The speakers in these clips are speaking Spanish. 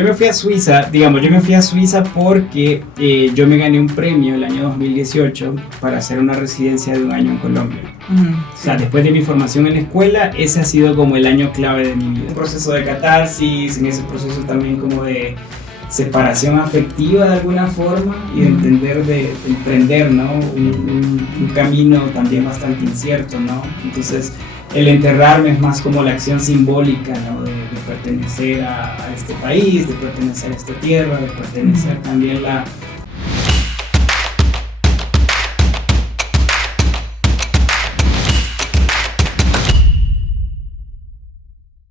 yo me fui a Suiza, porque yo me gané un premio el año 2018 para hacer una residencia de un año en Colombia. O sea, después de mi formación en la escuela, ese ha sido como el año clave de mi vida. Un proceso de catarsis, en ese proceso también como de separación afectiva de alguna forma y de entender, de emprender, ¿no? Un camino también bastante incierto, ¿no? Entonces, el enterrarme es más como la acción simbólica, ¿no? De pertenecer a este país, de pertenecer a esta tierra, de pertenecer también la...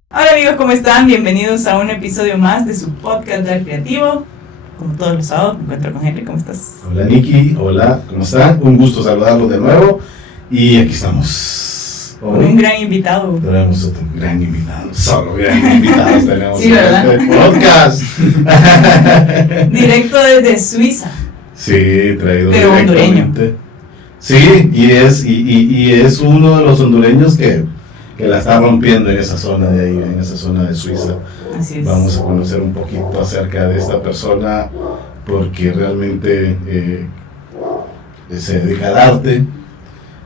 Hola amigos, ¿cómo están? Bienvenidos a un episodio más de su podcast Dar Creativo. Como todos los sábados, me encuentro con Henry. ¿Cómo estás? Hola Nikki, hola, ¿cómo están? Un gusto saludarlos de nuevo y aquí estamos. Con un gran invitado. Tenemos otro gran invitado, solo gran invitados tenemos sí, ¿verdad? en este podcast. Directo desde Suiza. Sí, traído pero directamente. Hondureño. Sí, y es uno de los hondureños que la está rompiendo en esa zona de ahí, en esa zona de Suiza. Así es. Vamos a conocer un poquito acerca de esta persona porque realmente se dedica al arte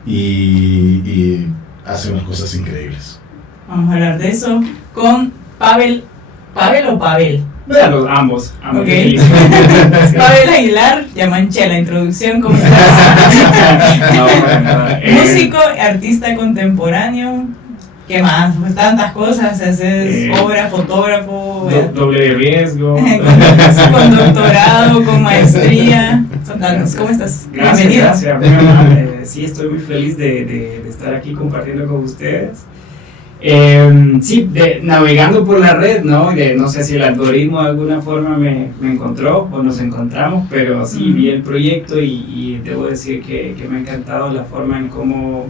y hace unas cosas increíbles. Vamos a hablar de eso con Pavel. ¿Pavel o Pavel? Bueno, ambos. Okay. Pavel Aguilar, ya manché la introducción, ¿cómo estás? No, bueno, músico, artista contemporáneo. ¿Qué más? Pues tantas cosas, haces obra, fotógrafo, doble de riesgo, con doctorado, con maestría. Son tantos. ¿Cómo estás? Bienvenido. Gracias. Bueno, sí, estoy muy feliz de estar aquí compartiendo con ustedes. Sí, navegando por la red, ¿no? No sé si el algoritmo de alguna forma me encontró o nos encontramos, pero sí vi el proyecto y debo decir que me ha encantado la forma en cómo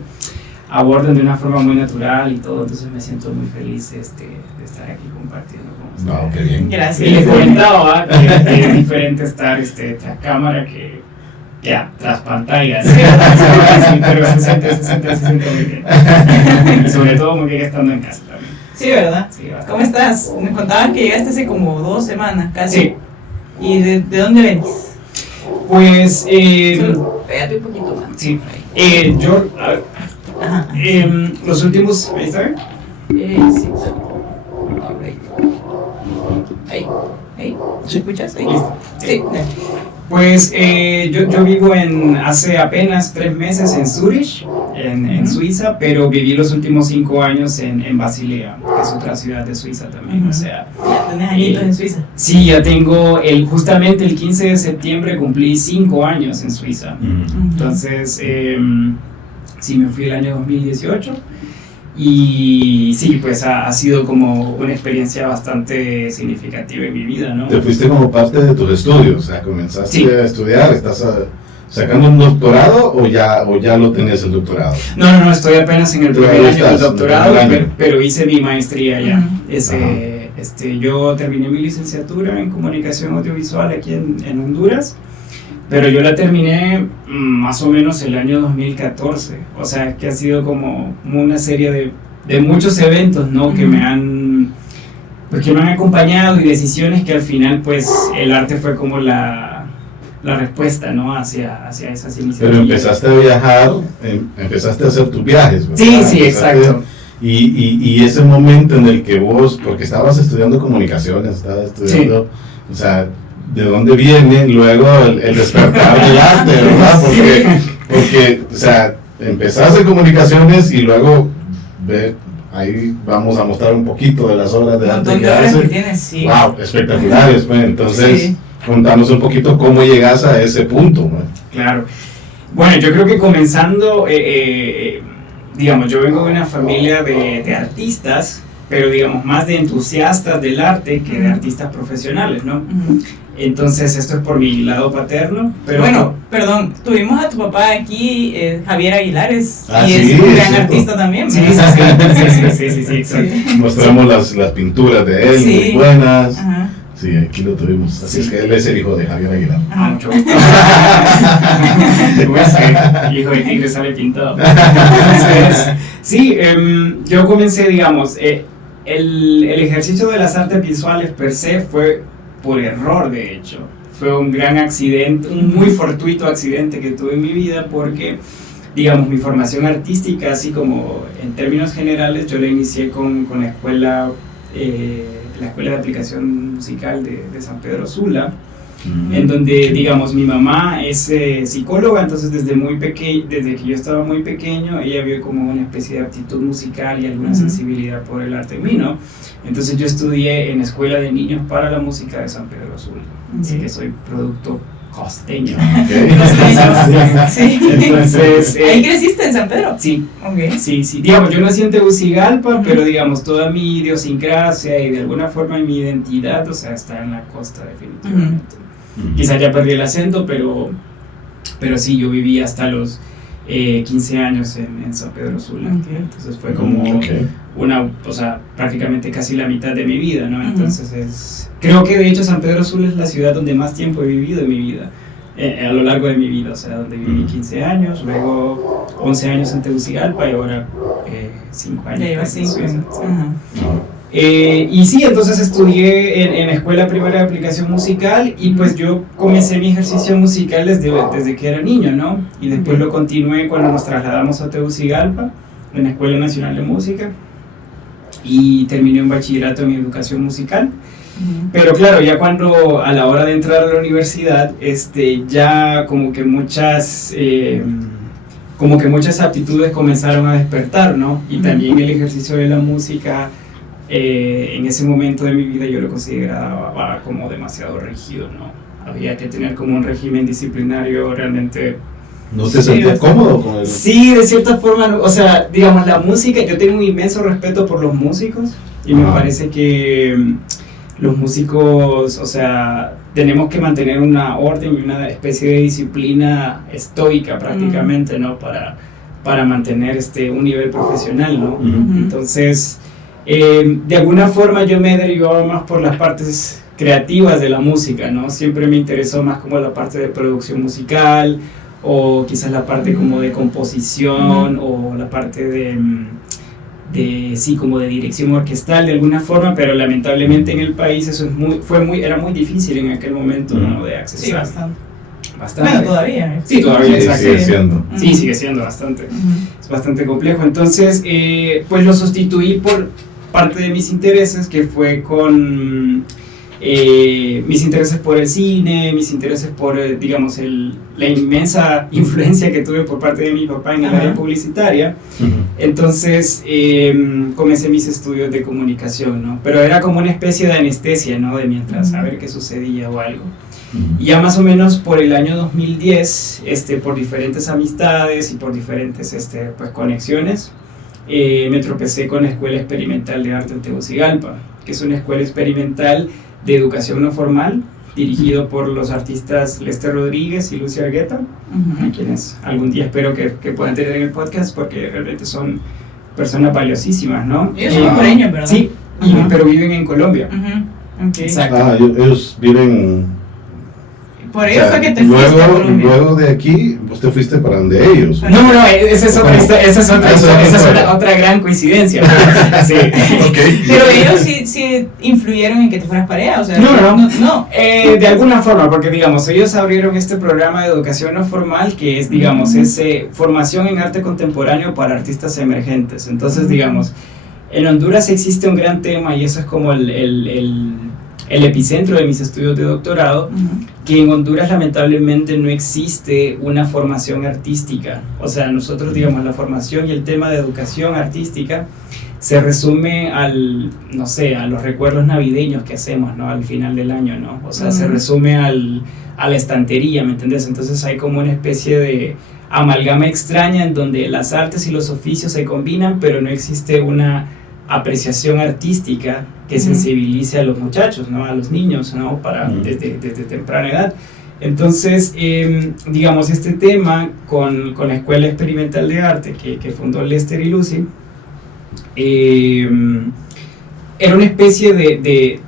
abordan de una forma muy natural y todo, entonces me siento muy feliz de estar aquí compartiendo con ustedes. Wow, qué bien. Gracias. Y les comentaba que es diferente estar tras cámara que tras pantalla, ¿sí? Sí, pero se siente muy bien. Y sobre todo muy bien estando en casa también. Sí, ¿verdad? Sí, ¿Cómo estás? Me contaban que llegaste hace como 2 semanas casi. Sí. ¿Y de dónde venís? Pues, Pégate un poquito más. sí, yo... Ajá. Los últimos... ¿Ahí está bien? Sí. Ahí. Sí. ¿Escuchas? Ahí. Listo. Sí. Pues yo vivo hace apenas 3 meses en Zurich, en Suiza, pero viví los últimos 5 años en Basilea, que es otra ciudad de Suiza también, o sea... Ya tenés añitos en Suiza. Sí, ya tengo, justamente el 15 de septiembre cumplí 5 años en Suiza, entonces sí, me fui el año 2018. Y sí, pues ha sido como una experiencia bastante significativa en mi vida, ¿no? Te fuiste como parte de tus estudios, o sea, comenzaste sí. a estudiar, ¿estás sacando un doctorado o ya lo tenías el doctorado? No, estoy apenas en el primer año del doctorado, año. Pero hice mi maestría ya. Uh-huh. Yo terminé mi licenciatura en comunicación audiovisual aquí en Honduras, pero yo la terminé más o menos el año 2014, o sea que ha sido como una serie de muchos eventos, ¿no? Uh-huh. que me han acompañado y decisiones que al final pues el arte fue como la respuesta, ¿no? hacia esas iniciativas. Pero empezaste a viajar, empezaste a hacer tus viajes, ¿verdad? Sí, exacto. Y ese momento en el que vos, porque estabas estudiando comunicaciones, estabas estudiando, sí. O sea, ¿de dónde viene luego el despertar del arte, verdad? Porque, o sea, empezaste en comunicaciones y luego, ahí vamos a mostrar un poquito de las obras de arte que haces. Sí. Wow, espectaculares, pues. Entonces, sí. Contanos un poquito cómo llegas a ese punto, ¿no? Claro. Bueno, yo creo que comenzando, digamos, yo vengo de una familia de artistas, pero digamos más de entusiastas del arte que de artistas profesionales, ¿no? Uh-huh. Entonces esto es por mi lado paterno, pero... Bueno, perdón, tuvimos a tu papá aquí, Javier Aguilares, y sí, es un gran cierto. artista también. Sí, exacto. Mostramos las pinturas de él, sí. Muy buenas. Ajá. Sí, aquí lo tuvimos. Así es que él es el hijo de Javier Aguilar. Mucho gusto. Pues, hijo de tigre sale pintado. Entonces, sí, yo comencé, digamos, el ejercicio de las artes visuales per se fue por error, de hecho. Fue un gran accidente, un muy fortuito accidente que tuve en mi vida porque, digamos, mi formación artística, así como en términos generales, yo la inicié con la escuela de aplicación musical de San Pedro Sula, en donde, digamos, mi mamá es psicóloga, entonces desde que yo estaba muy pequeño, ella vio como una especie de aptitud musical y alguna sensibilidad por el arte en mí, ¿no? Entonces yo estudié en Escuela de Niños para la Música de San Pedro Sula, así que soy producto costeño. Sí. Entonces, ¿ahí creciste en San Pedro? Sí. Okay. Sí. Digamos, yo nací en Tegucigalpa, pero digamos, toda mi idiosincrasia y de alguna forma mi identidad, o sea, está en la costa definitivamente. Quizás ya perdí el acento, pero sí, yo viví hasta los 15 años en San Pedro Sula. Entonces fue como prácticamente casi la mitad de mi vida, ¿no? Entonces creo que de hecho San Pedro Sula es la ciudad donde más tiempo he vivido en mi vida, a lo largo de mi vida, o sea, donde viví 15 años, luego 11 años en Tegucigalpa y ahora 5 años. Ya llevas 5 años. Y sí, entonces estudié en Escuela Primaria de Aplicación Musical y pues yo comencé mi ejercicio musical desde que era niño, ¿no? Y después lo continué cuando nos trasladamos a Tegucigalpa, en la Escuela Nacional de Música, y terminé un bachillerato en Educación Musical. Pero claro, ya cuando a la hora de entrar a la universidad, ya como que muchas aptitudes comenzaron a despertar, ¿no? Y también el ejercicio de la música, en ese momento de mi vida yo lo consideraba como demasiado rígido, ¿no? Había que tener como un régimen disciplinario realmente. ¿No te sentías cómodo con eso? Sí, de cierta forma, o sea, digamos, la música, yo tengo un inmenso respeto por los músicos y me parece que los músicos, o sea, tenemos que mantener una orden y una especie de disciplina estoica prácticamente, ¿no? Para mantener un nivel profesional, ¿no? Entonces, de alguna forma yo me derivaba más por las partes creativas de la música, ¿no? Siempre me interesó más como la parte de producción musical o quizás la parte como de composición o la parte como de dirección orquestal de alguna forma, pero lamentablemente en el país eso era muy difícil en aquel momento, ¿no? De accesar. Sí, bastante. Bastante. Bueno, todavía. Sí, todavía, sigue siendo. Sí, sigue siendo bastante. Es bastante complejo. Entonces, pues lo sustituí por parte de mis intereses, que fue con mis intereses por el cine, mis intereses por, digamos, la inmensa influencia que tuve por parte de mi papá en el área publicitaria. Entonces, comencé mis estudios de comunicación, ¿no? Pero era como una especie de anestesia, ¿no? De mientras a ver qué sucedía o algo. Y ya más o menos por el año 2010, por diferentes amistades y por diferentes pues, conexiones, me tropecé con la Escuela Experimental de Arte en Tegucigalpa, que es una escuela experimental de educación no formal, dirigido por los artistas Lester Rodríguez y Lucia Argueta, a quienes algún día espero que puedan tener en el podcast, porque realmente son personas valiosísimas, ¿no? Ellos son coreanos, ¿verdad? Sí, pero viven en Colombia. Okay. Exacto. Ellos viven... Por eso fue que te fuiste a Colombia. Luego de aquí, pues te fuiste para donde ellos. No, esa es otra gran coincidencia. Sí. Okay. Pero ellos sí influyeron en que te fueras para allá, o sea... No. De alguna forma, porque digamos, ellos abrieron este programa de educación no formal que es, digamos, formación en arte contemporáneo para artistas emergentes. Entonces, digamos, en Honduras existe un gran tema y eso es como el epicentro de mis estudios de doctorado, que en Honduras lamentablemente no existe una formación artística. O sea, nosotros, digamos, la formación y el tema de educación artística se resume a los recuerdos navideños que hacemos, ¿no? Al final del año, ¿no? O sea, se resume a la estantería, ¿me entendés? Entonces hay como una especie de amalgama extraña en donde las artes y los oficios se combinan, pero no existe una apreciación artística que sensibilice a los muchachos, ¿no? A los niños, ¿no? Desde temprana edad. Entonces, digamos, este tema con la Escuela Experimental de Arte que fundó Lester y Lucy, era una especie de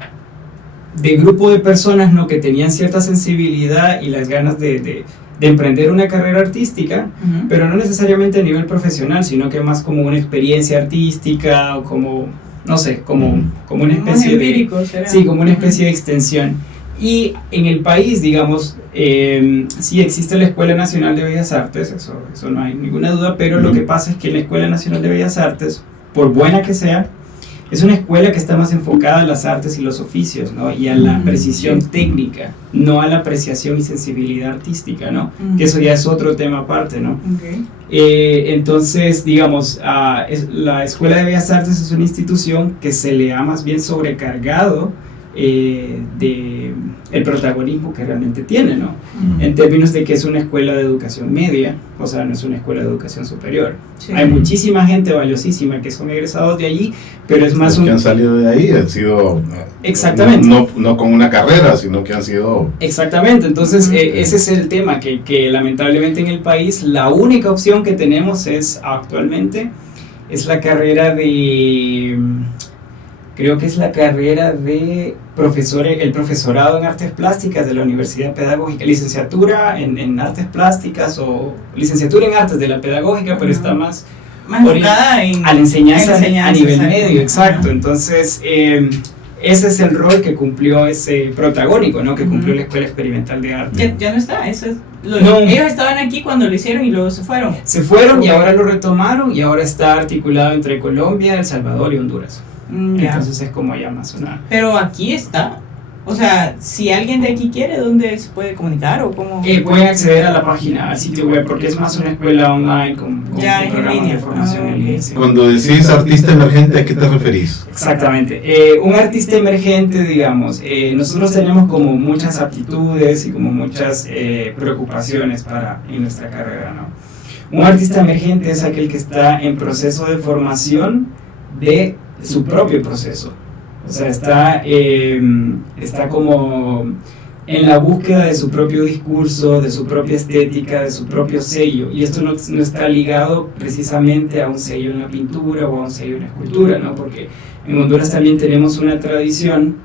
grupo de personas, ¿no? Que tenían cierta sensibilidad y las ganas de emprender una carrera artística, pero no necesariamente a nivel profesional, sino que más como una experiencia artística o como, no sé, como una especie empírico, de... Sí, como una especie de extensión. Y en el país, digamos, sí existe la Escuela Nacional de Bellas Artes, eso no hay ninguna duda, pero lo que pasa es que la Escuela Nacional de Bellas Artes, por buena que sea, es una escuela que está más enfocada a las artes y los oficios, ¿no? Y a la precisión técnica, no a la apreciación y sensibilidad artística, ¿no? Que eso ya es otro tema aparte, ¿no? Entonces, digamos, la Escuela de Bellas Artes es una institución que se le ha más bien sobrecargado de el protagonismo que realmente tiene, ¿no? En términos de que es una escuela de educación media, o sea, no es una escuela de educación superior. Sí. Hay muchísima gente valiosísima que son egresados de allí, pero es más los que han salido de ahí han sido exactamente no con una carrera, sino que han sido exactamente. Entonces ese es el tema que lamentablemente en el país la única opción que tenemos actualmente es la carrera de creo que es la carrera de el profesorado en artes plásticas de la Universidad Pedagógica, licenciatura en artes plásticas o licenciatura en artes de la pedagógica, pero está más enfocada a la enseñanza a nivel medio, exacto. Entonces, ese es el rol que cumplió ese protagónico, ¿no? Que cumplió la Escuela Experimental de Arte. Ya no está, eso es ellos estaban aquí cuando lo hicieron y luego se fueron. Se fueron y ahora lo retomaron y ahora está articulado entre Colombia, El Salvador y Honduras. Entonces es como ya más una... Pero aquí está, o sea, si alguien de aquí quiere, ¿dónde se puede comunicar o cómo? Pueden acceder a la página, al sitio web, porque es más una escuela online con programas de formación en línea. Cuando decís artista emergente, ¿a qué te referís? Exactamente, un artista emergente, digamos, nosotros tenemos como muchas aptitudes y como muchas preocupaciones en nuestra carrera, ¿no? Un artista emergente es aquel que está en proceso de formación de su propio proceso, o sea, está como en la búsqueda de su propio discurso, de su propia estética, de su propio sello, y esto no está ligado precisamente a un sello en la pintura o a un sello en la escultura, ¿no? Porque en Honduras también tenemos una tradición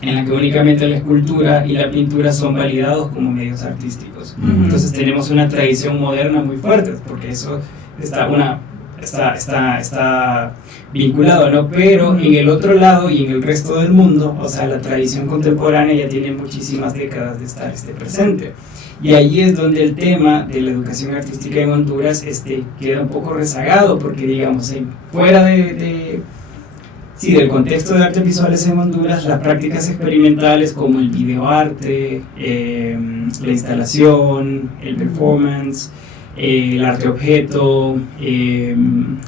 en la que únicamente la escultura y la pintura son validados como medios artísticos. Entonces tenemos una tradición moderna muy fuerte, porque eso está vinculado, ¿no? Pero en el otro lado y en el resto del mundo, o sea, la tradición contemporánea ya tiene muchísimas décadas de estar presente. Y ahí es donde el tema de la educación artística en Honduras queda un poco rezagado, porque digamos, fuera del contexto de artes visuales en Honduras, las prácticas experimentales como el videoarte, la instalación, el performance, el arte objeto,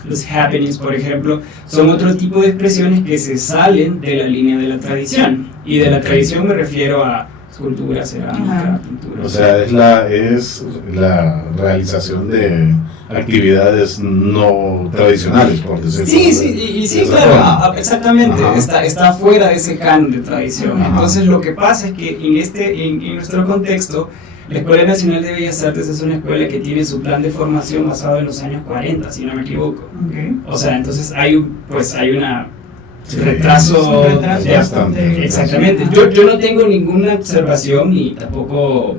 los happenings, por ejemplo, son otro tipo de expresiones que se salen de la línea de la tradición. Y de la tradición me refiero a escultura, cerámica, pintura. O sea, es la realización de actividades no tradicionales, por decirlo así. Sí, claro, exactamente. Está fuera de ese canon de tradición. Entonces, lo que pasa es que en nuestro contexto, la Escuela Nacional de Bellas Artes es una escuela que tiene su plan de formación basado en los años 40, si no me equivoco. O sea, entonces hay un retraso bastante. Exactamente. Yo no tengo ninguna observación ni tampoco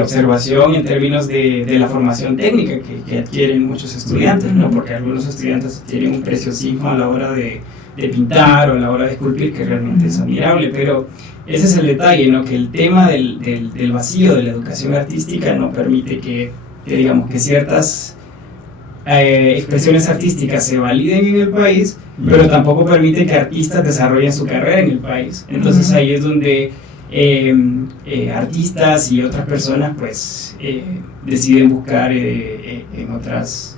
observación en términos de la formación técnica que adquieren muchos estudiantes, ¿no? Porque algunos estudiantes tienen un preciosismo a la hora de pintar o a la hora de esculpir que realmente es admirable, pero ese es el detalle, ¿no? Que el tema del vacío de la educación artística no permite que digamos que ciertas expresiones artísticas se validen en el país, pero tampoco permite que artistas desarrollen su carrera en el país. Entonces ahí es donde artistas y otras personas pues deciden buscar en otros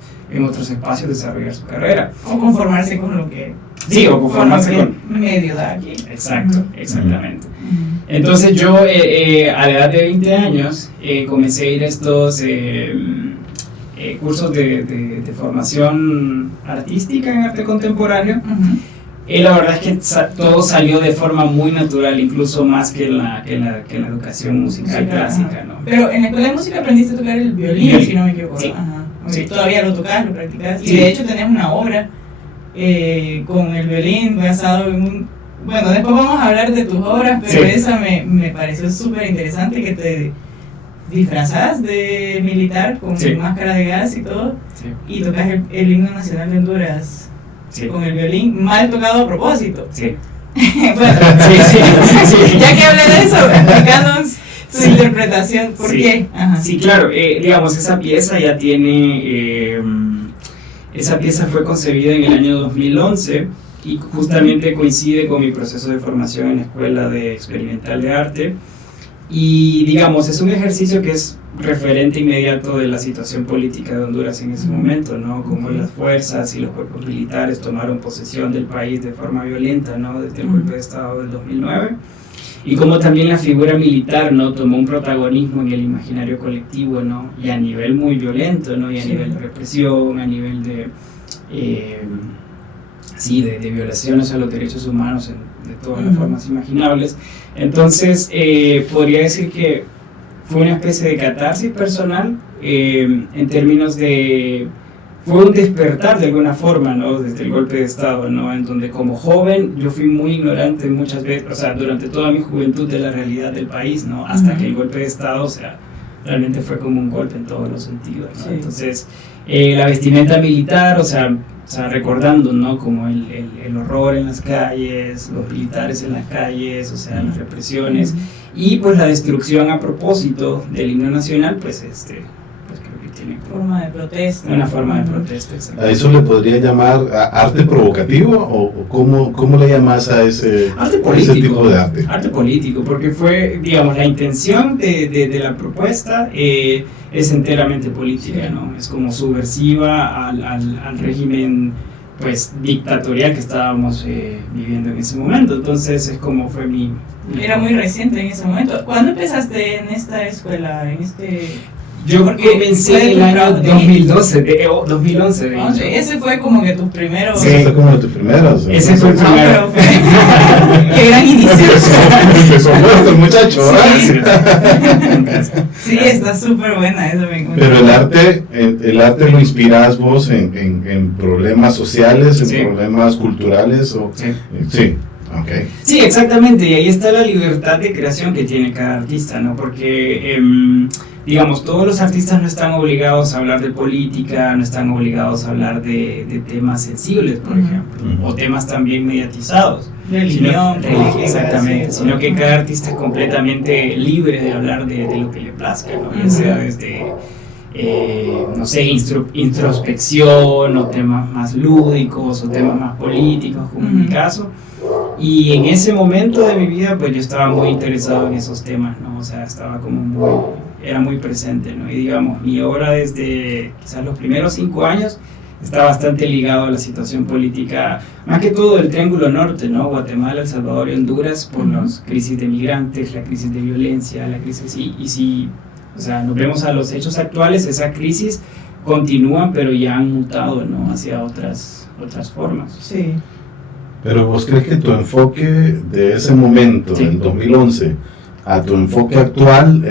espacios desarrollar su carrera. O conformarse con lo que... Sí, o conformarse con... medio de aquí. Exacto, exactamente. Entonces yo a la edad de 20 años comencé a ir a estos cursos de formación artística en arte contemporáneo. Y la verdad es que todo salió de forma muy natural, incluso más que en la educación musical clásica, ¿no? Pero en la escuela de música aprendiste a tocar el violín, si no me equivoco. Sí. Sí. Todavía lo tocas, lo practicas. Sí. Y de hecho tenés una obra con el violín basado en un... Bueno, después vamos a hablar de tus obras, pero esa me pareció súper interesante, que te disfrazás de militar con máscara de gas y todo, y tocas el himno nacional de Honduras con el violín, mal tocado a propósito. Bueno, sí. Ya que hablé de eso, explícanos su interpretación, ¿por qué? Ajá. Sí, claro, digamos, esa pieza ya tiene, esa pieza fue concebida en el año 2011 y justamente coincide con mi proceso de formación en la Escuela de Experimental de Arte y, digamos, es un ejercicio que es referente inmediato de la situación política de Honduras en ese momento, ¿no? Como las fuerzas y los cuerpos militares tomaron posesión del país de forma violenta, ¿no? Desde el golpe de Estado del 2009. Y como también la figura militar, ¿no? Tomó un protagonismo en el imaginario colectivo, ¿no? Y a nivel muy violento, ¿no? Y a nivel de represión, a nivel de violaciones a los derechos humanos de todas las formas imaginables. Entonces, podría decir que fue una especie de catarsis personal en términos de... Fue un despertar de alguna forma, ¿no? Desde el golpe de Estado, ¿no? En donde como joven yo fui muy ignorante muchas veces, o sea, durante toda mi juventud de la realidad del país, ¿no? Hasta que el golpe de Estado, o sea, realmente fue como un golpe en todos los sentidos, ¿no? Sí. Entonces, la vestimenta militar, o sea, recordando, ¿no? Como el horror en las calles, los militares en las calles, o sea, las represiones, y pues la destrucción a propósito del himno nacional, pues forma de protesta. Una forma de protesta, exacto. ¿A eso le podría llamar arte provocativo o cómo le llamas a ese tipo de arte? Arte político, porque fue, digamos, la intención de la propuesta es enteramente política, ¿no? Es como subversiva al régimen pues dictatorial que estábamos viviendo en ese momento. Entonces es como fue mi... Era muy reciente en ese momento. ¿Cuándo empezaste en esta escuela, Yo comencé en el año 2011, de hecho. Ese fue como que tu primero... Sí, ese fue como de tus primeros. Ese fue el primero. ¡Qué gran inicio! Empezó fuerte el muchacho, ¿verdad? Sí, está súper buena esa. Pero el arte lo inspiras vos en problemas sociales, en problemas culturales. Sí. Okay. Sí, exactamente, y ahí está la libertad de creación que tiene cada artista, ¿no? Porque, digamos, todos los artistas no están obligados a hablar de política, no están obligados a hablar de temas sensibles, por ejemplo, o temas también mediatizados. Religión, exactamente, sino que cada artista es completamente libre de hablar de lo que le plazca, ¿no? Ya sea desde... no sé, introspección o temas más lúdicos o temas más políticos, como en mi caso. Y en ese momento de mi vida, pues yo estaba muy interesado en esos temas, ¿no? O sea, estaba como era muy presente, ¿no? Y digamos, mi obra desde quizás los primeros 5 años está bastante ligado a la situación política, más que todo del Triángulo Norte, ¿no? Guatemala, El Salvador y Honduras, por las crisis de migrantes, la crisis de violencia, la crisis... Y si, o sea, nos vemos a los hechos actuales, esa crisis continúa, pero ya han mutado, ¿no? Hacia otras formas. Sí. Pero ¿vos crees que tu enfoque de ese momento, del 2011, a tu enfoque actual,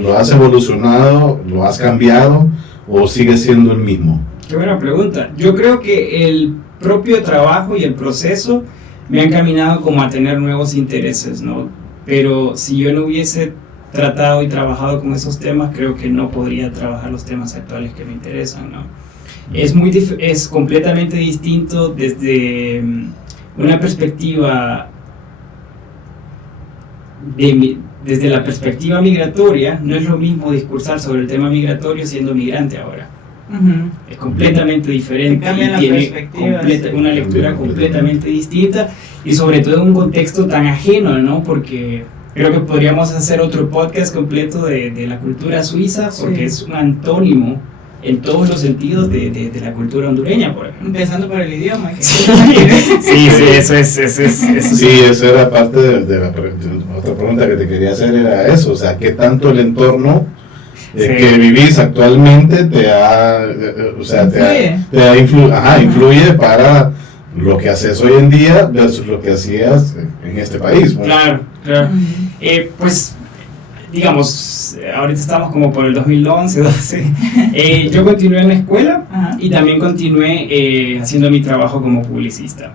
lo has evolucionado, lo has cambiado o sigue siendo el mismo? Qué buena pregunta. Yo creo que el propio trabajo y el proceso me han encaminado como a tener nuevos intereses, ¿no? Pero si yo no hubiese tratado y trabajado con esos temas, creo que no podría trabajar los temas actuales que me interesan, ¿no? Es completamente distinto desde una perspectiva desde la perspectiva migratoria. No es lo mismo discursar sobre el tema migratorio siendo migrante ahora. Es completamente diferente y tiene una lectura completamente distinta y sobre todo en un contexto tan ajeno, ¿no? Porque creo que podríamos hacer otro podcast completo de la cultura suiza, porque es un antónimo en todos los sentidos de la cultura hondureña, por ejemplo. Empezando por el idioma. Sí, eso es. Sí, eso era parte de la otra pregunta que te quería hacer, era eso, o sea, ¿qué tanto el entorno que vivís actualmente influye para lo que haces hoy en día versus lo que hacías en este país? ¿No? Claro. Pues, digamos, ahorita estamos como por el 2011, 12. Yo continué en la escuela y también continué haciendo mi trabajo como publicista.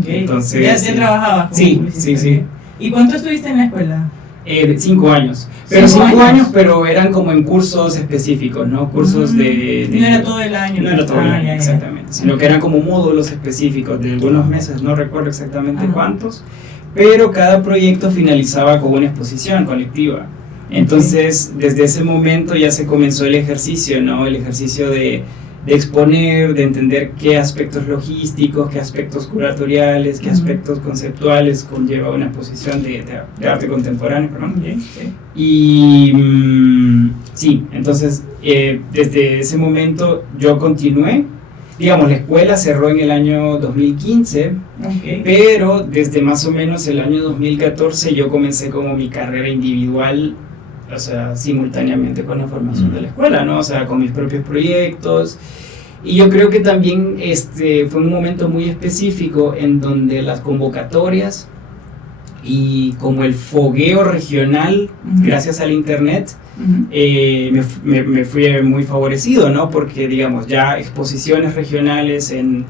Okay. Entonces, ¿Ya trabajabas como publicista? Sí. ¿Y cuánto estuviste en la escuela? 5 años. Pero 5 años, pero eran como en cursos específicos, ¿no? Cursos de no era todo el año. No era todo el año, exactamente. Sino que eran como módulos específicos de algunos meses, no recuerdo exactamente cuántos, pero cada proyecto finalizaba con una exposición colectiva. Entonces, desde ese momento ya se comenzó el ejercicio, ¿no? El ejercicio de exponer, de entender qué aspectos logísticos, qué aspectos curatoriales, qué aspectos conceptuales conlleva una exposición de arte contemporáneo, perdón. Y sí, entonces desde ese momento yo continué, digamos, la escuela cerró en el año 2015, pero desde más o menos el año 2014 yo comencé como mi carrera individual, o sea, simultáneamente con la formación de la escuela, ¿no? O sea, con mis propios proyectos. Y yo creo que también fue un momento muy específico en donde las convocatorias y como el fogueo regional, gracias al internet, me fui muy favorecido, ¿no? Porque, digamos, ya exposiciones regionales en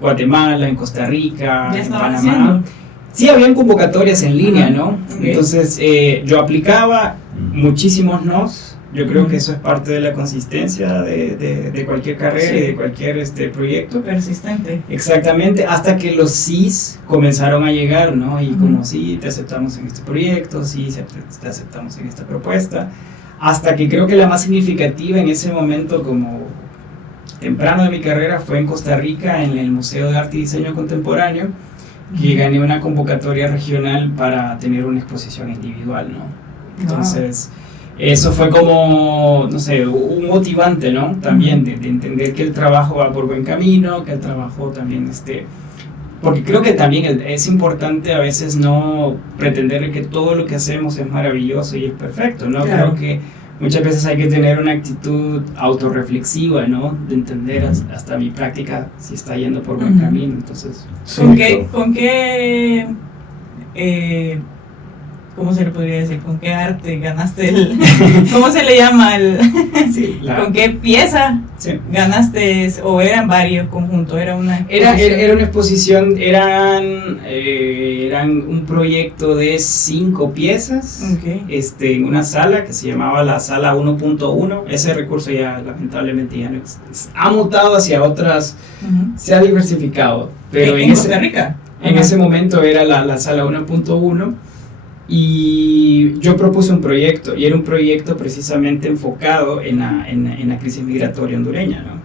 Guatemala, en Costa Rica, en Panamá. Haciendo. Sí, habían convocatorias en línea, ¿no? Entonces yo aplicaba, muchísimos nos. Yo creo que eso es parte de la consistencia de cualquier carrera y de cualquier proyecto. Persistente. Exactamente, hasta que los sís comenzaron a llegar, ¿no? Y como sí, te aceptamos en este proyecto, sí, te aceptamos en esta propuesta. Hasta que creo que la más significativa en ese momento, como temprano de mi carrera, fue en Costa Rica, en el Museo de Arte y Diseño Contemporáneo, que gané una convocatoria regional para tener una exposición individual, ¿no? Entonces, eso fue como, no sé, un motivante, ¿no? También de entender que el trabajo va por buen camino, que el trabajo también, porque creo que también es importante a veces no pretender que todo lo que hacemos es maravilloso y es perfecto, ¿no? Claro. Creo que muchas veces hay que tener una actitud autorreflexiva, ¿no? De entender hasta mi práctica si está yendo por buen camino, entonces... ¿Con qué ¿cómo se le podría decir? ¿Con qué arte ganaste ¿cómo se le llama? ¿Con qué pieza ganaste? ¿O eran varios conjuntos? ¿Era una exposición? Era una exposición, eran un proyecto de 5 piezas, en una sala que se llamaba la Sala 1.1. Ese recurso ya lamentablemente ya no ha mutado hacia otras, se ha diversificado. Pero ¿En Costa Rica? En ese momento era la Sala 1.1. Y yo propuse un proyecto, y era un proyecto precisamente enfocado en la crisis migratoria hondureña, ¿no?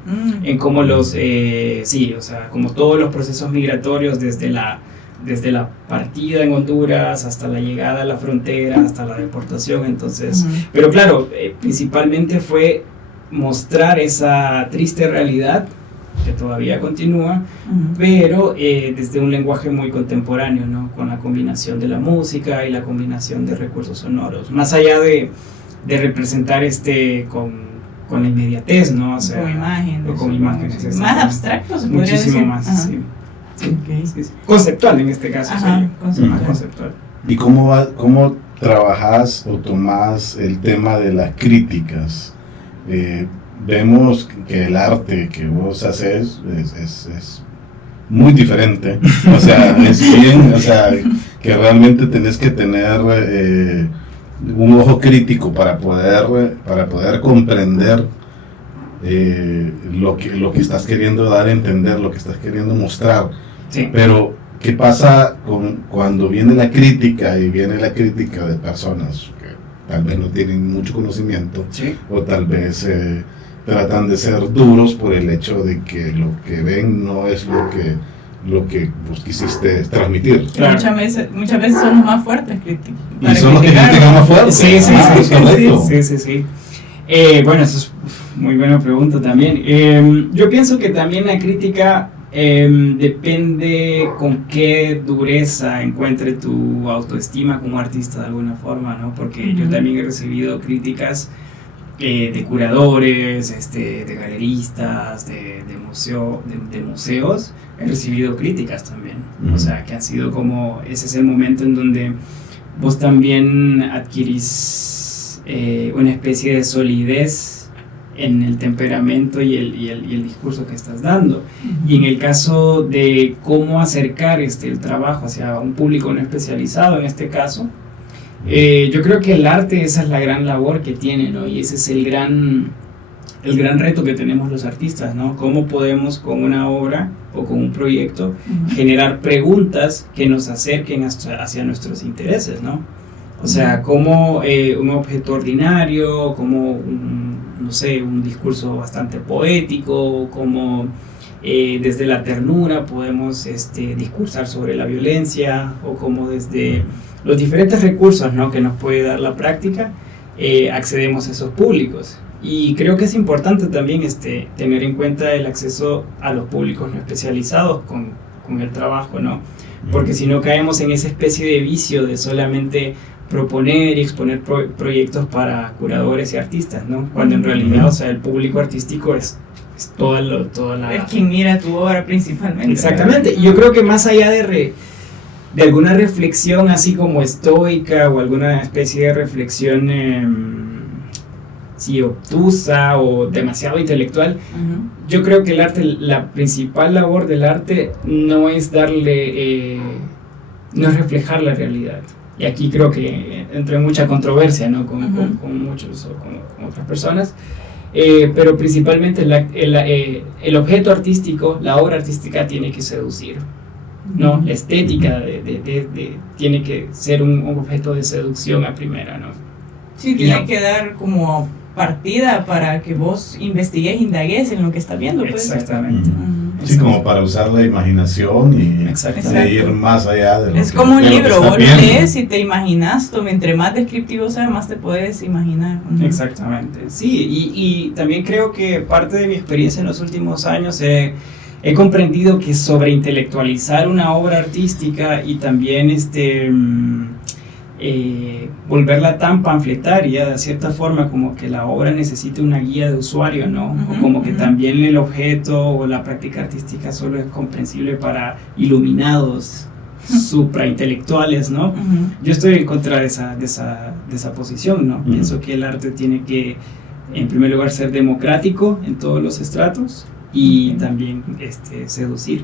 En cómo como todos los procesos migratorios desde la partida en Honduras hasta la llegada a la frontera, hasta la deportación, entonces, pero claro, principalmente fue mostrar esa triste realidad que todavía continúa, pero desde un lenguaje muy contemporáneo, ¿no? Con la combinación de la música y la combinación de recursos sonoros, más allá de representar con la inmediatez, ¿no? O sea, con imágenes más abstractos, se podría decir. Muchísimo más, sí. Conceptual en este caso. Más conceptual. ¿Y cómo trabajas o tomás el tema de las críticas? Vemos que el arte que vos haces es muy diferente, o sea, es bien, o sea, que realmente tenés que tener un ojo crítico para poder comprender lo que estás queriendo dar a entender, lo que estás queriendo mostrar. Sí. Pero ¿qué pasa cuando viene la crítica y viene la crítica de personas que tal vez no tienen mucho conocimiento, o tal vez tratan de ser duros por el hecho de que lo que ven no es lo que vos quisiste transmitir? Claro. Muchas veces son los más fuertes críticos. Y son los que critican más fuerte. Sí. Bueno, eso es muy buena pregunta también. Yo pienso que también la crítica depende con qué dureza encuentre tu autoestima como artista de alguna forma, ¿no? Porque yo también he recibido críticas de curadores, de galeristas, de museos. He recibido críticas también, o sea, que han sido como, ese es el momento en donde vos también adquirís una especie de solidez en el temperamento y el discurso que estás dando. Y en el caso de cómo acercar el trabajo hacia un público no especializado, en este caso, Yo creo que el arte, esa es la gran labor que tiene, ¿no? Y ese es el gran reto que tenemos los artistas, ¿no? Cómo podemos con una obra o con un proyecto generar preguntas que nos acerquen hacia nuestros intereses, ¿no? O sea, como un objeto ordinario, como un discurso bastante poético, como desde la ternura podemos discursar sobre la violencia, o como desde los diferentes recursos, ¿no?, que nos puede dar la práctica, accedemos a esos públicos. Y creo que es importante también tener en cuenta el acceso a los públicos no especializados con el trabajo, ¿no? Porque si no caemos en esa especie de vicio de solamente proponer y exponer proyectos para curadores y artistas, ¿no? Cuando en realidad, o sea, el público artístico es toda la... Es quien mira tu obra principalmente. Exactamente. Y yo creo que más allá de alguna reflexión así como estoica o alguna especie de reflexión obtusa o demasiado intelectual, yo creo que el arte, la principal labor del arte no es no es reflejar la realidad. Y aquí creo que entra en mucha controversia, ¿no?, con muchos o con otras personas, pero principalmente el objeto artístico, la obra artística tiene que seducir, ¿no? La estética tiene que ser un objeto de seducción a primera, ¿no? Sí, tiene que dar como partida para que vos investigues, indagues en lo que estás viendo. Exactamente. Sí, como para usar la imaginación y ir más allá de lo es como un libro, vos lees y te imaginas, entre más descriptivo sea, más te puedes imaginar. Exactamente, sí, y también creo que parte de mi experiencia en los últimos años he comprendido que sobreintelectualizar una obra artística y también volverla tan panfletaria, de cierta forma, como que la obra necesite una guía de usuario, ¿no? O como que también el objeto o la práctica artística solo es comprensible para iluminados supraintelectuales, ¿no? Yo estoy en contra de esa posición, ¿no? Pienso que el arte tiene que, en primer lugar, ser democrático en todos los estratos y también seducir.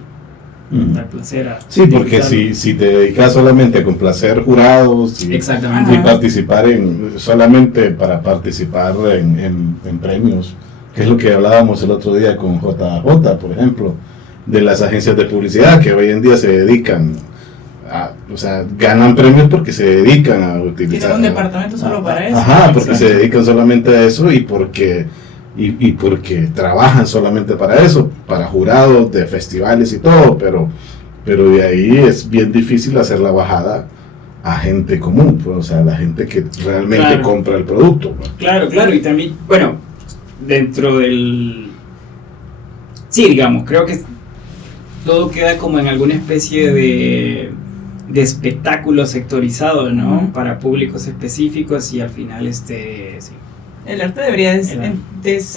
Dar placer a... Sí, porque si te dedicas solamente a complacer jurados y participar solamente para participar en premios, que es lo que hablábamos el otro día con JJ, por ejemplo, de las agencias de publicidad que hoy en día se dedican o sea, ganan premios porque se dedican a utilizar... Tienen un departamento solo para eso. Porque se dedican solamente a eso y porque trabajan solamente para eso, para jurados de festivales y todo, pero de ahí es bien difícil hacer la bajada a gente común, pues, o sea, la gente que realmente compra el producto. Pues. Claro, y también, bueno, dentro del... Sí, digamos, creo que todo queda como en alguna especie de espectáculo sectorizado, ¿no? Para públicos específicos y al final sí. El arte debería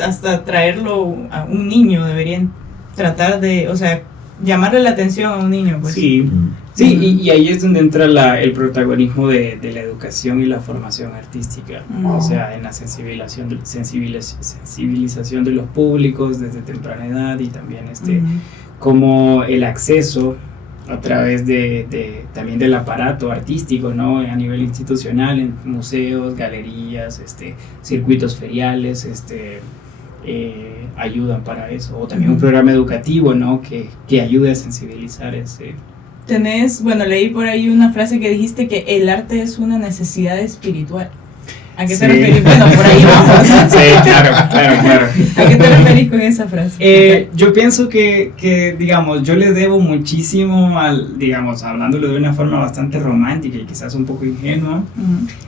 hasta traerlo a un niño, deberían tratar de, o sea, llamarle la atención a un niño. Pues. Sí, y ahí es donde entra el protagonismo de la educación y la formación artística, o sea, en la sensibilización de los públicos desde temprana edad y también como el acceso a través también del aparato artístico, ¿no? A nivel institucional, en museos, galerías, circuitos feriales, ayudan para eso, o también un programa educativo, ¿no? que ayude a sensibilizar leí por ahí una frase que dijiste que el arte es una necesidad espiritual. ¿A qué te referís? Bueno, por ahí vamos. Sí, claro. ¿A qué te referís con esa frase? Yo pienso que, digamos, yo le debo muchísimo digamos, hablándolo de una forma bastante romántica y quizás un poco ingenua,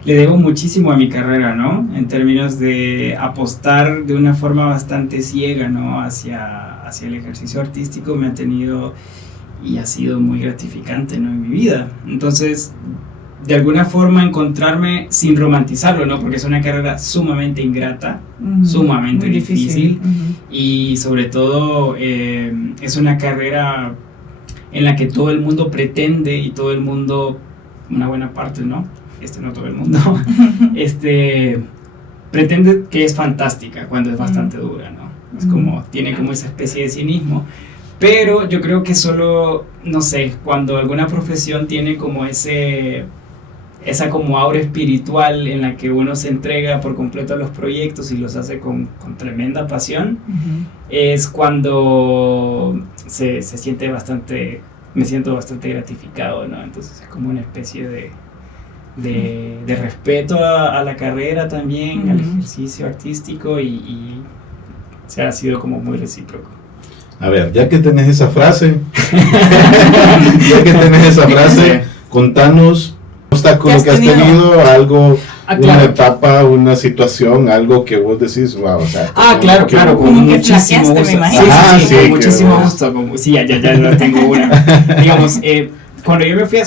le debo muchísimo a mi carrera, ¿no? En términos de apostar de una forma bastante ciega, ¿no? Hacia el ejercicio artístico me ha tenido y ha sido muy gratificante, ¿no? En mi vida. Entonces, de alguna forma encontrarme sin romantizarlo, ¿no? Porque es una carrera sumamente ingrata, sumamente difícil y sobre todo es una carrera en la que todo el mundo pretende y todo el mundo, una buena parte, ¿no? No todo el mundo, pretende que es fantástica cuando es bastante dura, ¿no? Es como, tiene como esa especie de cinismo. Pero yo creo que solo, no sé, cuando alguna profesión tiene como ese esa como aura espiritual en la que uno se entrega por completo a los proyectos y los hace con tremenda pasión, es cuando se siente bastante, me siento bastante gratificado, ¿no? Entonces es como una especie de respeto a la carrera también, al ejercicio artístico y se ha sido como muy recíproco. A ver, ya que tenés esa frase, contanos un obstáculo que has tenido, algo, una etapa, una situación, algo que vos decís, wow, o sea. Claro, con muchísimo gusto. Con muchísimo gusto. Ya lo tengo una. Digamos, cuando yo me fui a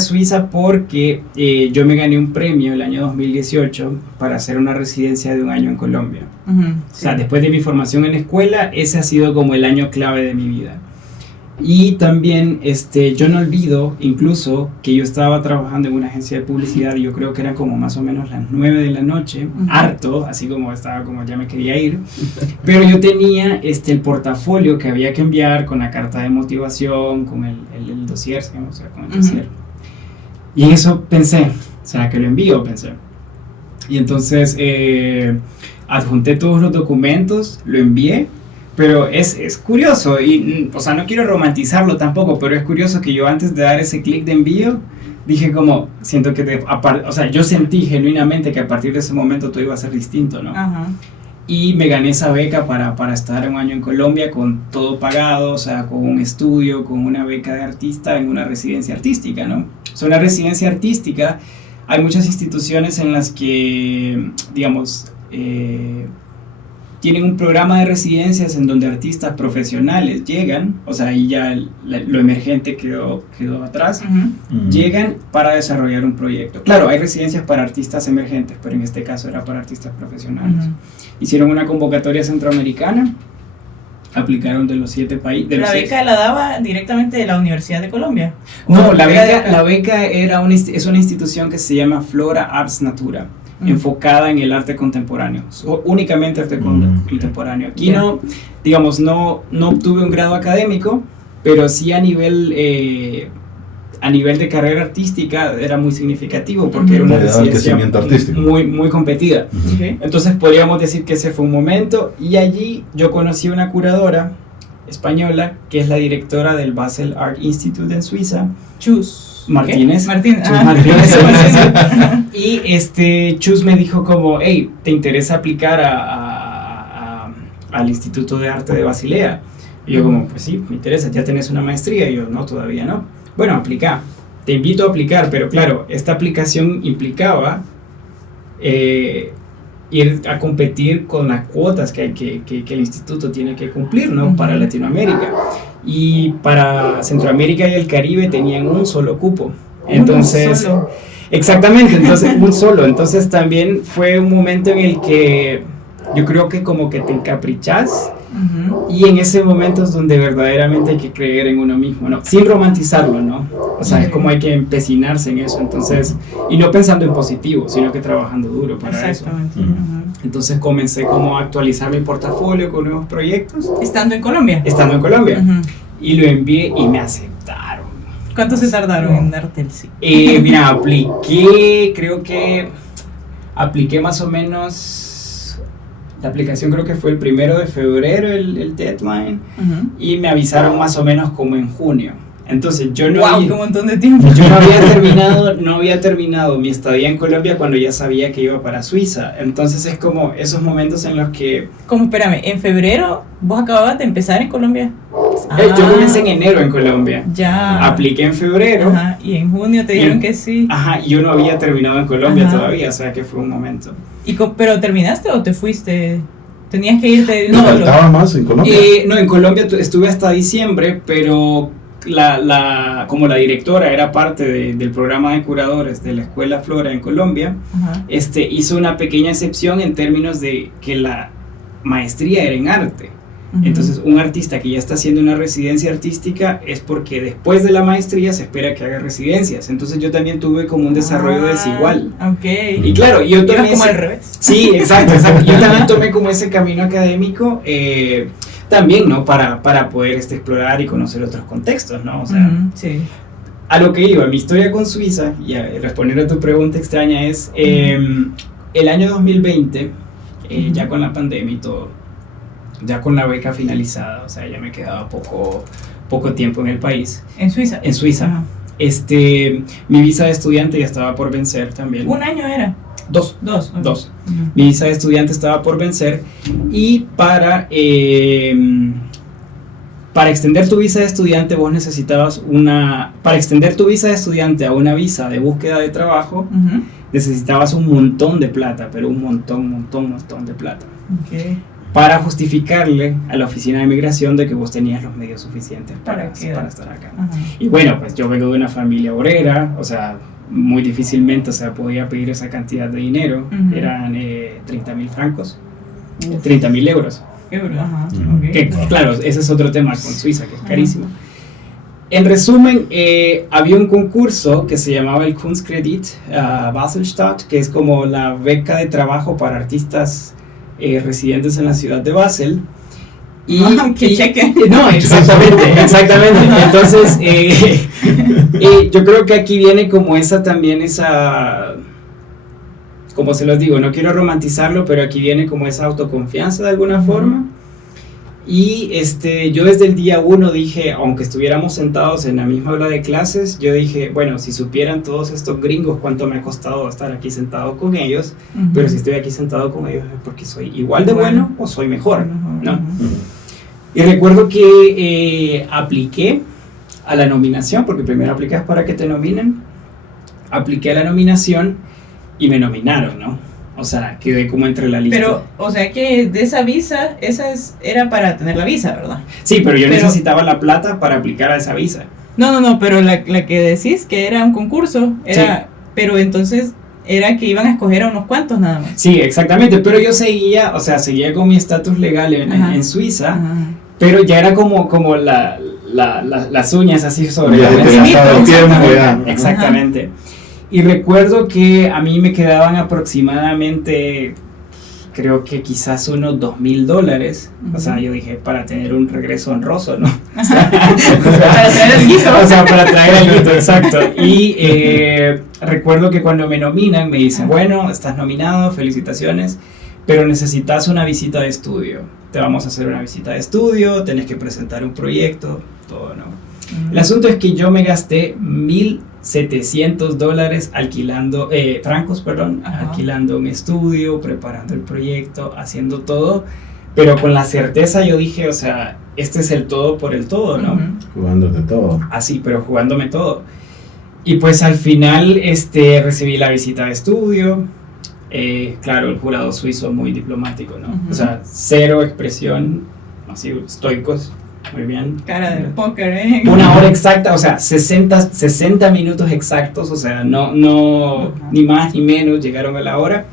Suiza, porque yo me gané un premio el año 2018 para hacer una residencia de un año en Colombia. O sea, después de mi formación en la escuela, ese ha sido como el año clave de mi vida. Y también yo no olvido incluso que yo estaba trabajando en una agencia de publicidad y yo creo que eran como más o menos las 9 de la noche, harto, así como estaba, como ya me quería ir, pero yo tenía el portafolio que había que enviar con la carta de motivación, con el dossier, o sea, con el dossier. Y en eso pensé, ¿será que lo envío? Pensé. Y entonces adjunté todos los documentos, lo envié. Pero es curioso, y, o sea, no quiero romantizarlo tampoco, pero es curioso que yo antes de dar ese clic de envío, dije como, siento que, o sea, yo sentí genuinamente que a partir de ese momento todo iba a ser distinto, ¿no? Y me gané esa beca para estar un año en Colombia con todo pagado, o sea, con un estudio, con una beca de artista en una residencia artística, ¿no? O sea, una residencia artística, hay muchas instituciones en las que, digamos, tienen un programa de residencias en donde artistas profesionales llegan, o sea, ahí ya lo emergente quedó atrás, llegan para desarrollar un proyecto. Claro, hay residencias para artistas emergentes, pero en este caso era para artistas profesionales. Hicieron una convocatoria centroamericana, aplicaron de los 7 países. ¿La beca la daba directamente de la Universidad de Colombia? No, la beca es una institución que se llama Flora Arts Natura, enfocada en el arte contemporáneo, únicamente arte contemporáneo. Aquí no obtuve un grado académico, pero sí a nivel de carrera artística era muy significativo porque era una residencia muy competida. Entonces podríamos decir que ese fue un momento, y allí yo conocí una curadora española que es la directora del Basel Art Institute en Suiza, Chus Martínez. Y Chus me dijo como, hey, ¿te interesa aplicar al Instituto de Arte de Basilea? Y yo como, pues sí, me interesa, ya tenés una maestría. Y yo, no, todavía no. Bueno, aplica, te invito a aplicar, pero claro, esta aplicación implicaba ir a competir con las cuotas que el instituto tiene que cumplir, ¿no? Para Latinoamérica. Y para Centroamérica y el Caribe tenían un solo cupo. Entonces, exactamente, entonces un solo. Entonces también fue un momento en el que yo creo que como que te encaprichas, y en ese momento es donde verdaderamente hay que creer en uno mismo, ¿no? Sin romantizarlo, ¿no? O sea, es como hay que empecinarse en eso, entonces, y no pensando en positivo, sino que trabajando duro para eso. Entonces comencé como a actualizar mi portafolio con nuevos proyectos. ¿Estando en Colombia? Estando en Colombia. Y lo envié y me aceptaron. ¿Cuánto se tardaron en darte el sí? Mira, apliqué más o menos. La aplicación creo que fue el 1 de febrero el deadline, y me avisaron más o menos como en junio. Entonces yo no un montón de tiempo. Yo no había terminado mi estadía en Colombia cuando ya sabía que iba para Suiza. Entonces es como esos momentos en los que... Espérame, en febrero vos acababas de empezar en Colombia. Yo comencé en enero en Colombia. Ya. Apliqué en febrero. Y en junio te dijeron que sí. Y yo no había terminado en Colombia todavía, o sea que fue un momento. ¿Pero terminaste o te fuiste? ¿Tenías que irte? ¿No faltaba más en Colombia? No, en Colombia estuve hasta diciembre, pero como la directora era parte del programa de curadores de la Escuela Flora en Colombia, hizo una pequeña excepción en términos de que la maestría era en arte. Entonces un artista que ya está haciendo una residencia artística es porque después de la maestría se espera que haga residencias. Entonces yo también tuve como un desarrollo desigual. Okay. Y claro, yo tomé como al revés. Sí, exacto. Yo también tomé como ese camino académico, también, ¿no? Para poder explorar y conocer otros contextos, ¿no? O sea, sí. a lo que iba, mi historia con Suiza, y a responder a tu pregunta extraña es, el año 2020, ya con la pandemia y todo, ya con la beca finalizada, o sea, ya me quedaba poco tiempo en el país. ¿En Suiza? En Suiza. Ajá. Mi visa de estudiante ya estaba por vencer también. ¿Un año era? Dos. Okay. Mi visa de estudiante estaba por vencer y para extender tu visa de estudiante vos necesitabas para extender tu visa de estudiante a una visa de búsqueda de trabajo, necesitabas un montón de plata, pero un montón de plata. Okay. Para justificarle a la oficina de migración de que vos tenías los medios suficientes para estar acá. Ajá. Y bueno, pues yo vengo de una familia obrera, o sea, muy difícilmente, o sea, podía pedir esa cantidad de dinero, eran 30.000 francos, 30.000 euros. Ajá. Okay. Que, claro, ese es otro tema con Suiza, que es carísimo. En resumen, había un concurso que se llamaba el Kunstkredit Baselstadt, que es como la beca de trabajo para artistas residentes en la ciudad de Basel. ¡Qué cheque! No, exactamente. Entonces, yo creo que aquí viene como como se los digo, no quiero romantizarlo, pero aquí viene como esa autoconfianza de alguna forma. Y yo desde el día 1 dije, aunque estuviéramos sentados en la misma aula de clases, yo dije, bueno, si supieran todos estos gringos cuánto me ha costado estar aquí sentado con ellos, pero si estoy aquí sentado con ellos es porque soy igual de bueno o soy mejor, ¿no? Y recuerdo que apliqué a la nominación, porque primero aplicas para que te nominen, apliqué a la nominación y me nominaron, ¿no? O sea, quedé como entre la lista. Pero, o sea que de esa visa, era para tener la visa, ¿verdad? Sí, pero yo necesitaba la plata para aplicar a esa visa. No, pero la que decís que era un concurso, pero entonces era que iban a escoger a unos cuantos nada más. Sí, exactamente, pero yo seguía con mi estatus legal en Suiza, pero ya era como las uñas así sobre el tiempo. Exactamente. Y recuerdo que a mí me quedaban aproximadamente, creo que quizás unos $2,000. O sea, yo dije, para tener un regreso honroso, ¿no? O sea, para traer el guito. O sea, para traer el guito, exacto. Y recuerdo que cuando me nominan, me dicen, bueno, estás nominado, felicitaciones, pero necesitas una visita de estudio. Te vamos a hacer una visita de estudio, tenés que presentar un proyecto, todo, ¿no? El asunto es que yo me gasté $1,700 alquilando un estudio, preparando el proyecto, haciendo todo, pero con la certeza yo dije, o sea, este es el todo por el todo, ¿no? Jugándote todo. Así, pero jugándome todo. Y pues al final recibí la visita de estudio, claro, el jurado suizo muy diplomático, ¿no? O sea, cero expresión, así, estoicos. Muy bien. Cara de póker, ¿eh? Una hora exacta, o sea, 60 minutos exactos, o sea, no ni más ni menos llegaron a la hora.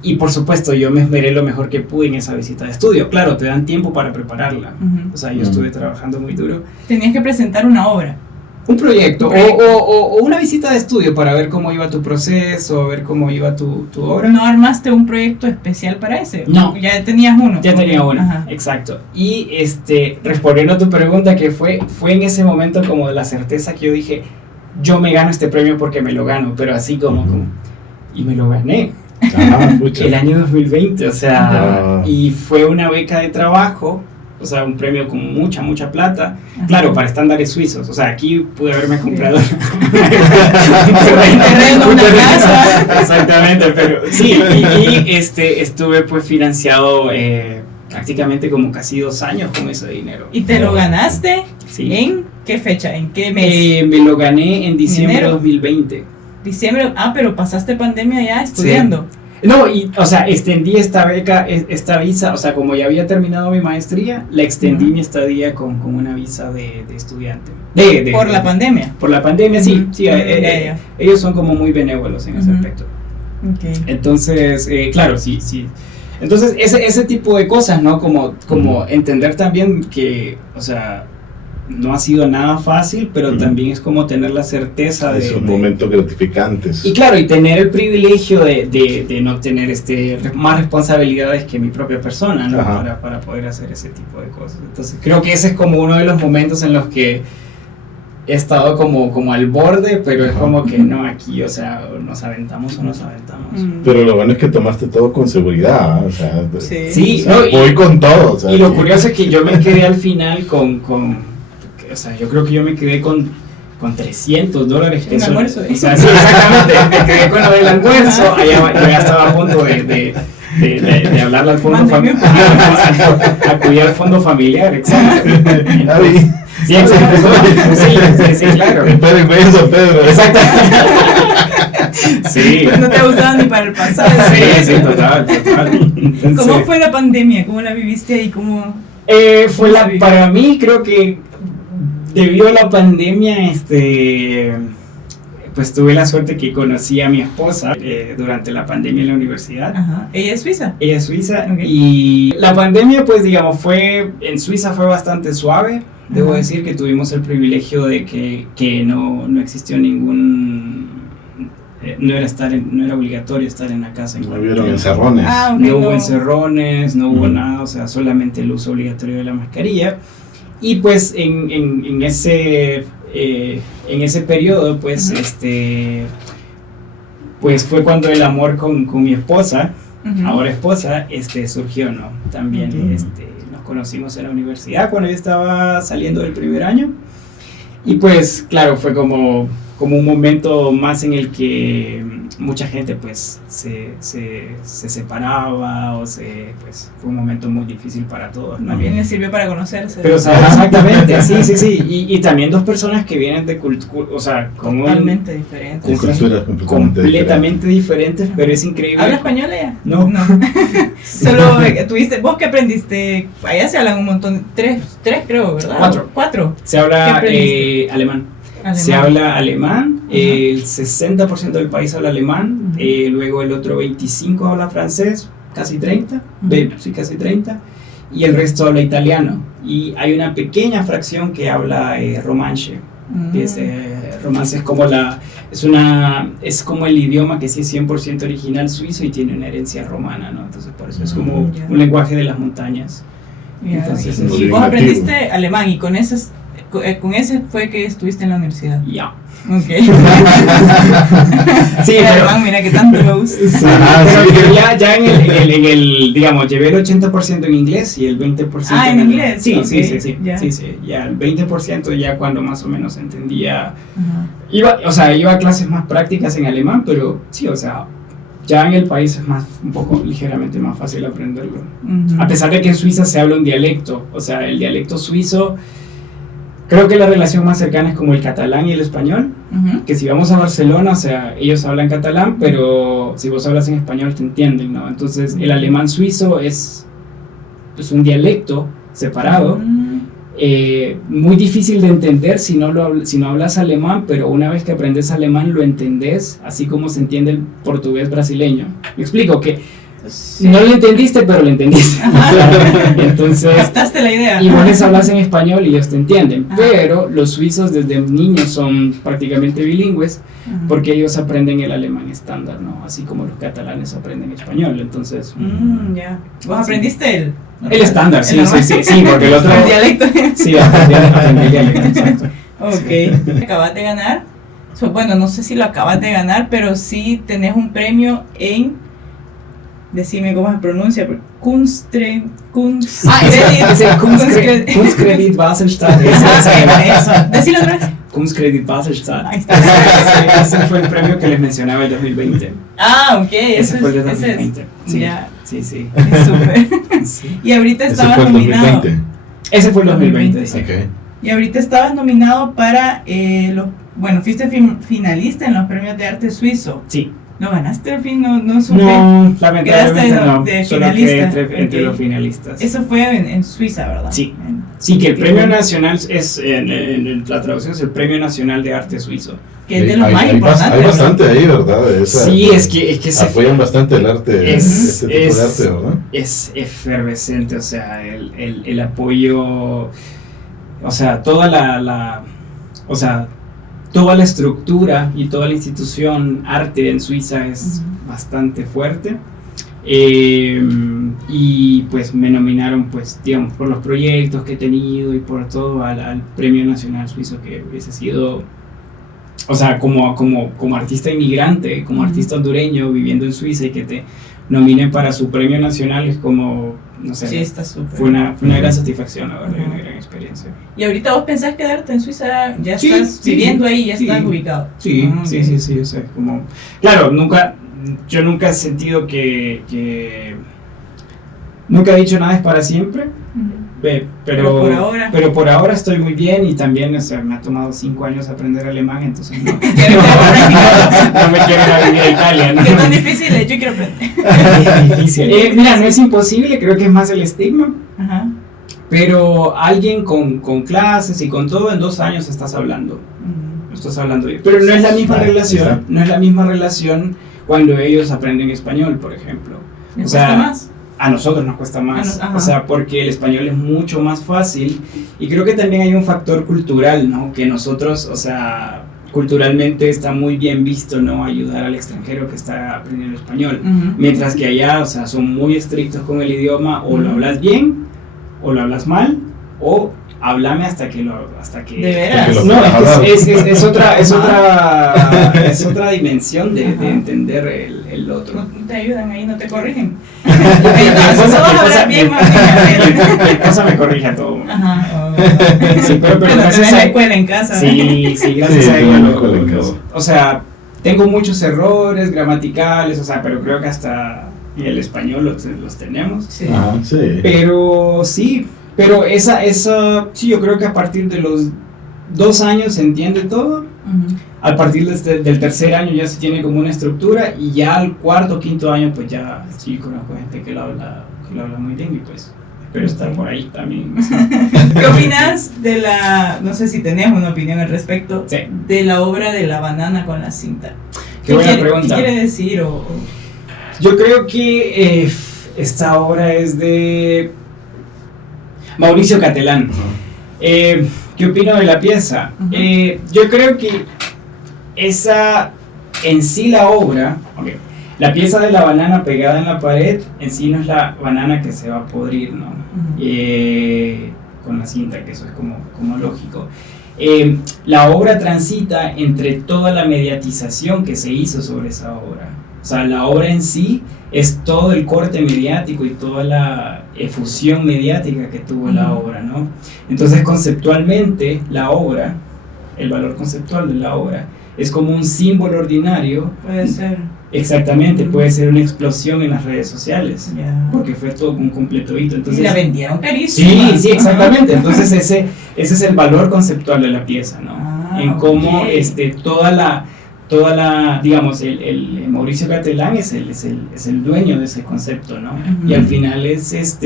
Y por supuesto, yo me esmeré lo mejor que pude en esa visita de estudio. Claro, te dan tiempo para prepararla. O sea, yo estuve trabajando muy duro. Tenías que presentar una obra. Un proyecto. O una visita de estudio para ver cómo iba tu proceso, ver cómo iba tu obra. ¿No armaste un proyecto especial para ese? No. ¿Ya tenías uno? Ya tenía uno, exacto. Y respondiendo a tu pregunta, que fue en ese momento como de la certeza que yo dije, yo me gano este premio porque me lo gano, pero así como y me lo gané. El año 2020, o sea, y fue una beca de trabajo. O sea, un premio con mucha plata. Claro, para estándares suizos. O sea, aquí pude haberme comprado un terreno, una casa. Exactamente, pero sí. Y estuve pues financiado prácticamente como casi 2 años con ese dinero. ¿Y te lo ganaste? Sí. ¿En qué fecha? ¿En qué mes? Me lo gané en diciembre de 2020. Diciembre, pero pasaste pandemia ya estudiando. Sí. No, o sea, extendí esta beca, esta visa, o sea, como ya había terminado mi maestría, la extendí mi estadía con una visa de estudiante. ¿Por la pandemia? Por la pandemia, sí. Ellos son como muy benévolos en ese aspecto. Okay. Entonces, claro, sí. Entonces, ese tipo de cosas, ¿no? Como entender también que, o sea, no ha sido nada fácil, pero también es como tener la certeza de... Son momentos gratificantes. Y claro, y tener el privilegio de no tener más responsabilidades que mi propia persona, ¿no? Para poder hacer ese tipo de cosas. Entonces creo que ese es como uno de los momentos en los que he estado como al borde, pero es como que no, aquí, o sea, nos aventamos o nos aventamos. Pero lo bueno es que tomaste todo con seguridad, o sea, sí, o sea, no, voy con todo. O sea, y lo curioso es que yo me quedé al final o sea, yo creo que yo me quedé con $300. Un almuerzo. O sea, sí, exactamente, me quedé con lo del almuerzo, yo ya estaba a punto de hablarle al fondo familiar, acudir al fondo familiar, exacto. Entonces, sí, exacto. Sí, claro. Pedro, Pedro. Exacto. Sí. No te ha gustado ni para el pasado. Sí, total. Entonces, ¿Cómo fue la pandemia? ¿Cómo la viviste ahí? ¿Cómo para mí, creo que debido a la pandemia, pues tuve la suerte que conocí a mi esposa durante la pandemia en la universidad. Ajá. ¿Ella es suiza? Ella es suiza. Okay. Y la pandemia, pues digamos, en Suiza fue bastante suave. Debo decir que tuvimos el privilegio de que no existió ningún... no era obligatorio estar en la casa. No hubieron encerrones. Okay, no hubo encerrones, no hubo nada, o sea, solamente el uso obligatorio de la mascarilla. Y pues en ese periodo, pues, pues fue cuando el amor con mi esposa, ahora esposa, surgió, ¿no? También, nos conocimos en la universidad cuando yo estaba saliendo del primer año. Y pues, claro, fue como un momento más en el que mucha gente pues se separaba pues fue un momento muy difícil para todos, ¿no? También les sirvió para conocerse. Pero, o sea, exactamente, sí. Y también dos personas que vienen de cultura, o sea, totalmente diferentes. Con culturas completamente diferentes, pero es increíble. ¿Habla español ella? No. Solo ¿vos qué aprendiste? Allá se hablan un montón, tres creo, ¿verdad? Cuatro. Se habla alemán. Se habla alemán, el 60% del país habla alemán, luego el otro 25% habla francés, casi 30%, casi 30%, y el resto habla italiano. Y hay una pequeña fracción que habla romanche, que romance es como el idioma que sí es 100% original suizo y tiene una herencia romana, ¿no? Entonces por eso es como un lenguaje de las montañas. Entonces, y vos aprendiste alemán y con ese fue que estuviste en la universidad. Ya. Okay. Sí, pero alemán, mira que tanto me gusta. Sí, pero ya en el digamos, llevé el 80% en inglés y el 20% en inglés. Sí, okay. sí, ya el 20% ya cuando más o menos entendía. Iba a clases más prácticas en alemán, pero sí, o sea, ya en el país es un poco ligeramente más fácil aprenderlo. A pesar de que en Suiza se habla un dialecto, o sea, el dialecto suizo. Creo que la relación más cercana es como el catalán y el español, que si vamos a Barcelona, o sea, ellos hablan catalán, pero si vos hablas en español te entienden, ¿no? Entonces el alemán suizo es un dialecto separado, muy difícil de entender si no hablas alemán, pero una vez que aprendes alemán lo entendés, así como se entiende el portugués brasileño. Me explico que no lo entendiste, pero lo entendiste. Entonces, captaste la idea. Y vos les hablas en español y ellos te entienden. Pero los suizos desde niños son prácticamente bilingües porque ellos aprenden el alemán estándar, ¿no? Así como los catalanes aprenden español. Entonces, ya. ¿Vos aprendiste el estándar? Sí, porque el otro. El dialecto. Sí, aprendí el dialecto, exacto. Ok. Acabas de ganar. Bueno, no sé si lo acabas de ganar, pero sí tenés un premio en. Decime cómo se pronuncia. Kunskredit Baselstadt. Eso. Decilo otra vez. Kunskredit Baselstadt. Ahí está. Ese fue el premio que les mencionaba el 2020. Ok. Ese fue el de 2020. Sí. Ya. Sí. Es súper. Sí. Y ahorita estabas nominado. 2020. Ese fue el 2020. Sí. Okay. Y ahorita estabas nominado para fuiste finalista en los premios de arte suizo. Sí. ¿No ganaste al fin? No supe. No, lamentablemente no. De solo finalista. quedé entre los finalistas. Eso fue en Suiza, ¿verdad? Sí. Sí, que el premio nacional es, en la traducción es el Premio Nacional de Arte Suizo. Que es de los más importantes. Hay bastante ahí, ¿verdad? Sí, es que se apoyan bastante el arte, este tipo de arte, ¿verdad? Es efervescente, o sea, el apoyo, o sea, toda la estructura y toda la institución arte en Suiza es bastante fuerte. Y pues me nominaron, pues, digamos, por los proyectos que he tenido y por todo al Premio Nacional Suizo, que hubiese sido, o sea, como artista inmigrante, como artista hondureño viviendo en Suiza y que te nominen para su premio nacional es como, no sé, Sí, está súper. fue una gran satisfacción, la verdad, una gran experiencia. ¿Y ahorita vos pensás quedarte en Suiza? ¿Ya Sí, estás sí, viviendo ahí? ¿Ya sí. estás ubicado? Sí, Ah, sí, ok. sí, o sea, como, claro, yo nunca he sentido que nunca he dicho nada es para siempre, Ujú. Pero por ahora estoy muy bien y también, o sea, me ha tomado 5 años aprender alemán, entonces no, ¿Quieres practicar? no me quiero ir a vivir a Italia, ¿no? ¿Qué tan difícil es? Yo quiero aprender. Es difícil. Mira, no es imposible, creo que es más el estigma, Ajá. pero alguien con clases y con todo, en 2 años estás hablando bien. Pero no es la misma relación, no es la misma relación cuando ellos aprenden español, por ejemplo. ¿Me O sea, cuesta más? A nosotros nos cuesta más, Ajá. o sea, porque el español es mucho más fácil y creo que también hay un factor cultural, ¿no? Que nosotros, o sea, culturalmente está muy bien visto, ¿no? Ayudar al extranjero que está aprendiendo español, Ujú. mientras que allá, o sea, son muy estrictos con el idioma, o lo hablas bien, o lo hablas mal, o háblame hasta que ¿De veras? no, es otra dimensión de entender el otro. No te ayudan ahí, no te corrigen. Mi Ajá. esposa me corrige a todo. Sí, pero Bueno, gracias tenés la a escuela en casa. sí, gracias Sí, a tengo ella la escuela en casa. o sea, tengo muchos errores gramaticales, o sea, pero creo que hasta el español los tenemos. Sí. Ajá, sí. Pero sí, esa sí, yo creo que a partir de los 2 años se entiende todo. Ujú. A partir del tercer año ya se tiene como una estructura y ya al 4º o 5º año pues ya sí conozco gente que lo habla muy bien y pues espero estar por ahí también. ¿Qué opinas de no sé si tenés una opinión al respecto, Sí. de la obra de la banana con la cinta? Qué buena ¿Qué pregunta. quiere decir? Yo creo que esta obra es de Mauricio Catelán. ¿Qué opino de la pieza? Ujú. Yo creo que esa en sí la obra, la pieza de la banana pegada en la pared en sí no es la banana que se va a podrir, ¿no? Con la cinta, que eso es como lógico. La obra transita entre toda la mediatización que se hizo sobre esa obra. O sea, la obra en sí es todo el corte mediático y toda la efusión mediática que tuvo la obra, ¿no? Entonces, conceptualmente, la obra, el valor conceptual de la obra, es como un símbolo ordinario. Puede ser. Exactamente, puede ser una explosión en las redes sociales, Ya. porque fue todo un completo hito. Entonces, Y la vendieron carísimo. sí, exactamente. Entonces, ese es el valor conceptual de la pieza, ¿no? Ah, En cómo ok. toda la, digamos, el Mauricio Catelán es el dueño de ese concepto, ¿no? Ujú. Y al final es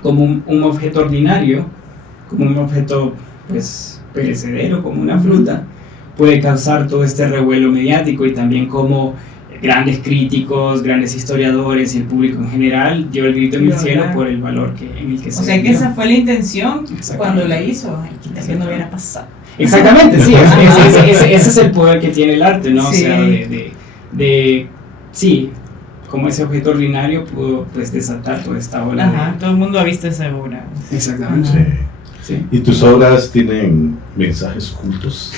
como un objeto ordinario, como un objeto, pues, perecedero, como una fruta, puede causar todo este revuelo mediático y también como grandes críticos, grandes historiadores y el público en general dio el grito en el cielo por el valor en el que se O sea que vendió. esa fue la intención Exactamente. cuando la hizo. Ay, quita que no hubiera pasado. Exactamente, sí, ese es el poder que tiene el arte, ¿no? Sí. O sea, sí, como ese objeto ordinario pudo pues desatar toda esta ola. Ajá, todo el mundo ha visto esa obra. Exactamente. Sí. Sí. ¿Y tus obras tienen mensajes ocultos?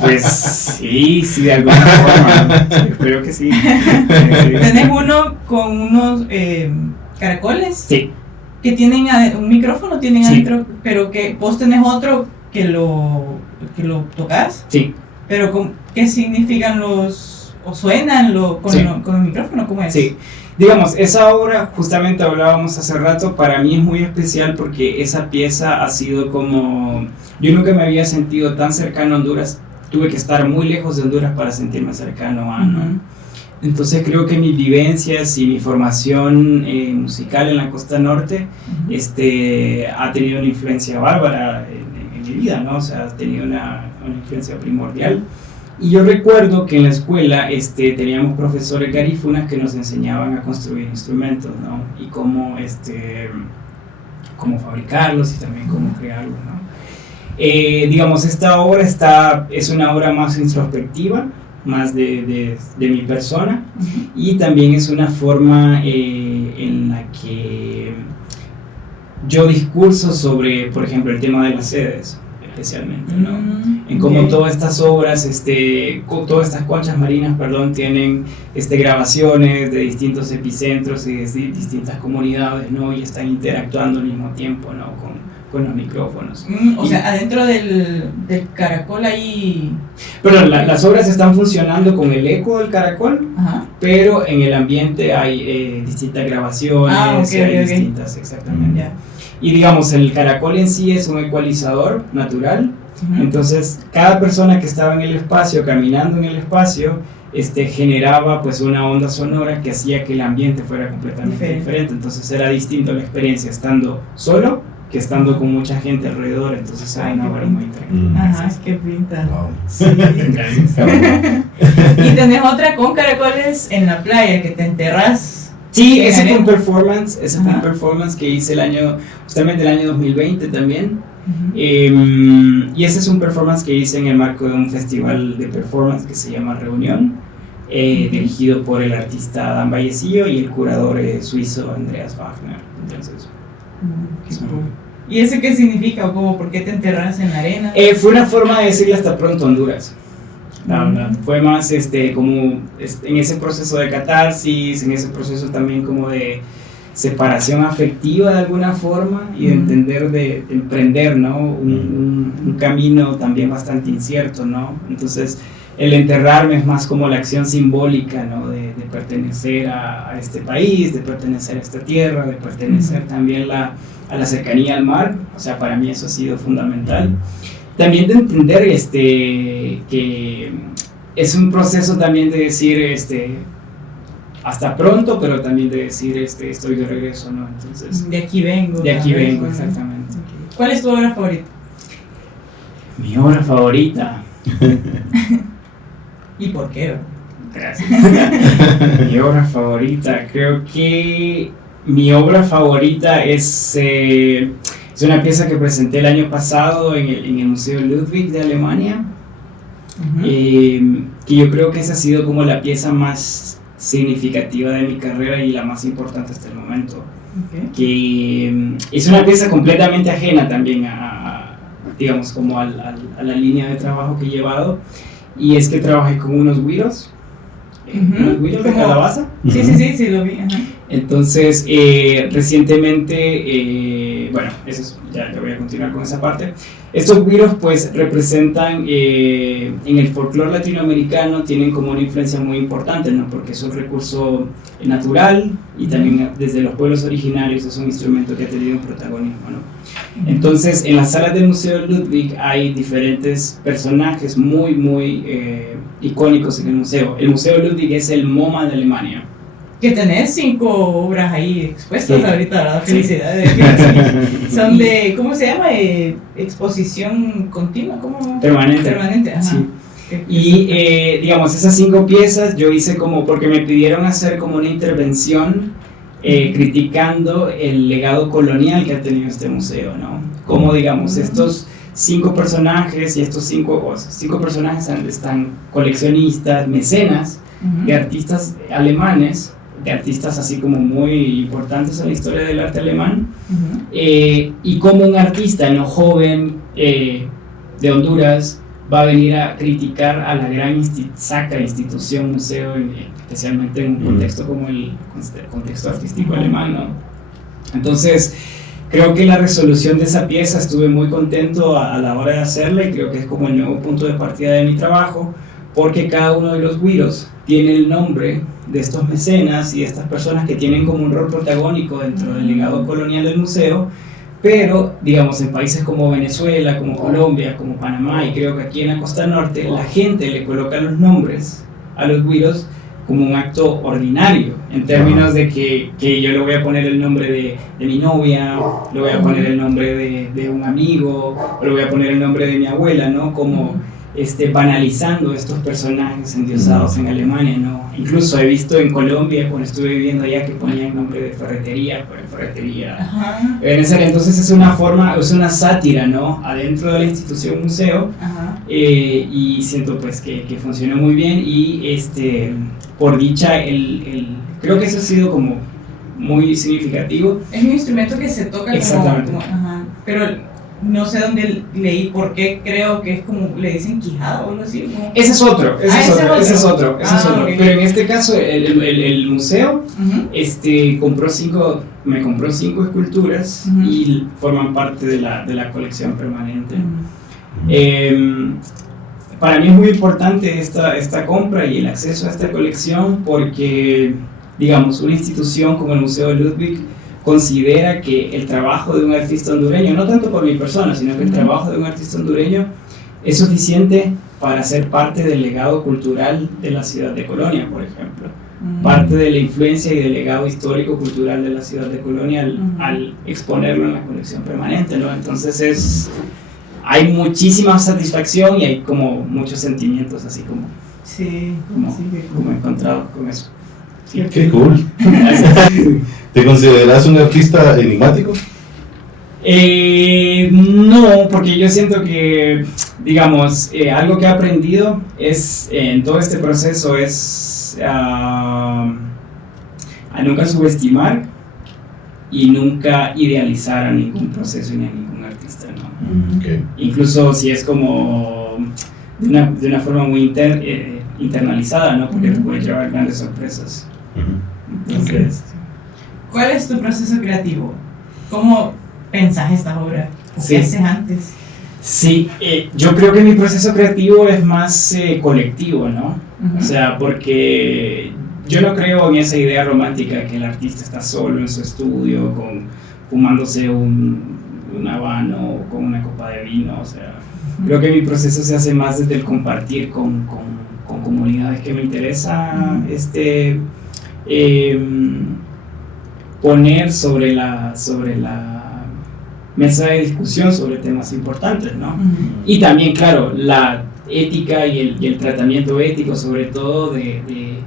Pues sí, de alguna forma. Espero que sí. Tenés uno con unos caracoles Sí, que tienen un micrófono, tienen Sí. adentro, pero que vos tenés otro que lo tocas, sí. pero ¿qué significan o suenan Sí. con el micrófono? ¿Cómo es? Sí, digamos, esa obra, justamente hablábamos hace rato, para mí es muy especial porque esa pieza ha sido como... Yo nunca me había sentido tan cercano a Honduras, tuve que estar muy lejos de Honduras para sentirme cercano a, ¿no? Ujú. Entonces creo que mis vivencias y mi formación musical en la costa norte Ujú. ha tenido una influencia bárbara en mi vida, ¿no? O sea, ha tenido una influencia primordial. Y yo recuerdo que en la escuela teníamos profesores garífunas que nos enseñaban a construir instrumentos, ¿no? Y cómo fabricarlos y también cómo crearlos, ¿no? Digamos, esta obra es una obra más introspectiva, más de mi persona, y también es una forma en la que yo discurso sobre, por ejemplo, el tema de las sedes, especialmente, ¿no? En cómo todas estas obras, todas estas conchas marinas, tienen grabaciones de distintos epicentros y de distintas comunidades, ¿no? Y están interactuando al mismo tiempo, ¿no? Con los micrófonos. O sea, adentro del caracol ahí... Pero las obras están funcionando con el eco del caracol, pero en el ambiente hay distintas grabaciones, distintas, exactamente. Y digamos, el caracol en sí es un ecualizador natural, entonces cada persona que estaba en el espacio, caminando en el espacio, generaba pues una onda sonora que hacía que el ambiente fuera completamente diferente. Entonces era distinto la experiencia estando solo que estando con mucha gente alrededor, entonces era una obra muy tranquila. Ajá, qué pinta. Wow. Sí. Y tenés otra con caracoles en la playa, que te enterrás. Sí, ese fue un performance que hice justamente el año 2020 también. Y ese es un performance que hice en el marco de un festival de performance que se llama Reunión, dirigido por el artista Dan Vallecillo y el curador suizo Andreas Wagner. Entonces, ¿y ese qué significa? ¿O cómo? ¿Por qué te enterras en la arena? Fue una forma de decirle hasta pronto Honduras. Fue más como en ese proceso de catarsis, en ese proceso también como de separación afectiva de alguna forma y de entender, de emprender, ¿no? Un camino también bastante incierto, ¿no? Entonces el enterrarme es más como la acción simbólica, ¿no? De pertenecer a este país, de pertenecer a esta tierra, de pertenecer también a la cercanía al mar. O sea, para mí eso ha sido fundamental. También de entender que es un proceso también de decir hasta pronto, pero también de decir estoy de regreso, ¿no? Entonces, de aquí vengo. De aquí vengo, exactamente. Okay. ¿Cuál es tu obra favorita? Mi obra favorita. ¿Y por qué? Gracias. Mi obra favorita, creo que mi obra favorita es una pieza que presenté el año pasado en el Museo Ludwig de Alemania, que yo creo que esa ha sido como la pieza más significativa de mi carrera y la más importante hasta el momento. Que es una pieza completamente ajena también digamos, como a la línea de trabajo que he llevado, y es que trabajé con unos güiros, unos güiros de calabaza. Sí, lo vi. Entonces, recientemente, bueno, eso es, ya voy a continuar con esa parte. Estos güiros pues representan, en el folclore latinoamericano, tienen como una influencia muy importante, ¿no? Porque es un recurso natural y también desde los pueblos originarios es un instrumento que ha tenido un protagonismo, ¿no? Entonces, en las salas del Museo Ludwig hay diferentes personajes muy, muy icónicos en el museo. El Museo Ludwig es el MoMA de Alemania. Que tenés 5 obras ahí expuestas ahorita, ¿verdad? Sí. Felicidades. Son de, ¿cómo se llama? Exposición continua, ¿cómo? Permanente. Ajá. Sí. Y digamos, esas 5 piezas yo hice como, porque me pidieron hacer como una intervención criticando el legado colonial que ha tenido este museo, ¿no? Como digamos, estos 5 personajes y estos 5 personajes están coleccionistas, mecenas de artistas alemanes, de artistas así como muy importantes en la historia del arte alemán, y como un artista no joven de Honduras va a venir a criticar a la gran sacra institución museo, especialmente en un contexto como el contexto artístico alemán, ¿no? Entonces creo que la resolución de esa pieza estuve muy contento a la hora de hacerla, y creo que es como el nuevo punto de partida de mi trabajo, porque cada uno de los güiros tiene el nombre de estos mecenas y de estas personas que tienen como un rol protagónico dentro del legado colonial del museo, pero digamos en países como Venezuela, como Colombia, como Panamá, y creo que aquí en la costa norte la gente le coloca los nombres a los güiros como un acto ordinario, en términos de que yo le voy a poner el nombre de mi novia, le voy a poner el nombre de un amigo, o le voy a poner el nombre de mi abuela, ¿no? Como banalizando estos personajes endiosados en Alemania, ¿no? Incluso he visto en Colombia, cuando estuve viviendo allá, que ponían nombre de ferretería, Venezuela. Entonces es una sátira, ¿no? Adentro de la institución museo, y siento pues que funcionó muy bien y por dicha creo que eso ha sido como muy significativo. Es un instrumento que se toca como ajá, pero no sé dónde leí por qué, creo que es como le dicen quijada o algo así. ¿No? Ese es otro. Okay. Pero en este caso el museo me compró 5 esculturas y forman parte de la colección permanente. Para mí es muy importante esta compra y el acceso a esta colección porque, digamos, una institución como el Museo de Ludwig considera que el trabajo de un artista hondureño, no tanto por mi persona, sino que el trabajo de un artista hondureño es suficiente para ser parte del legado cultural de la ciudad de Colonia, por ejemplo. Parte de la influencia y del legado histórico-cultural de la ciudad de Colonia al exponerlo en la colección permanente, ¿no? Entonces hay muchísima satisfacción y hay como muchos sentimientos así como encontrados con eso. Sí. Qué cool. ¿Te consideras un artista enigmático? No, porque yo siento que, digamos, algo que he aprendido en todo este proceso es a nunca subestimar y nunca idealizar a ningún proceso ni a ningún artista, ¿no? Okay. Incluso si es como de una forma muy internalizada, ¿no? Porque te puede llevar grandes sorpresas. Entonces, ¿cuál es tu proceso creativo? ¿Cómo pensás esta obra? ¿Qué haces antes? Sí, yo creo que mi proceso creativo es más colectivo, ¿no? O sea, porque yo no creo en esa idea romántica que el artista está solo en su estudio, fumándose un habano o con una copa de vino. O sea, creo que mi proceso se hace más desde el compartir con comunidades que me interesa poner sobre la mesa de discusión sobre temas importantes, ¿no? Y también, claro, la ética y el tratamiento ético, sobre todo de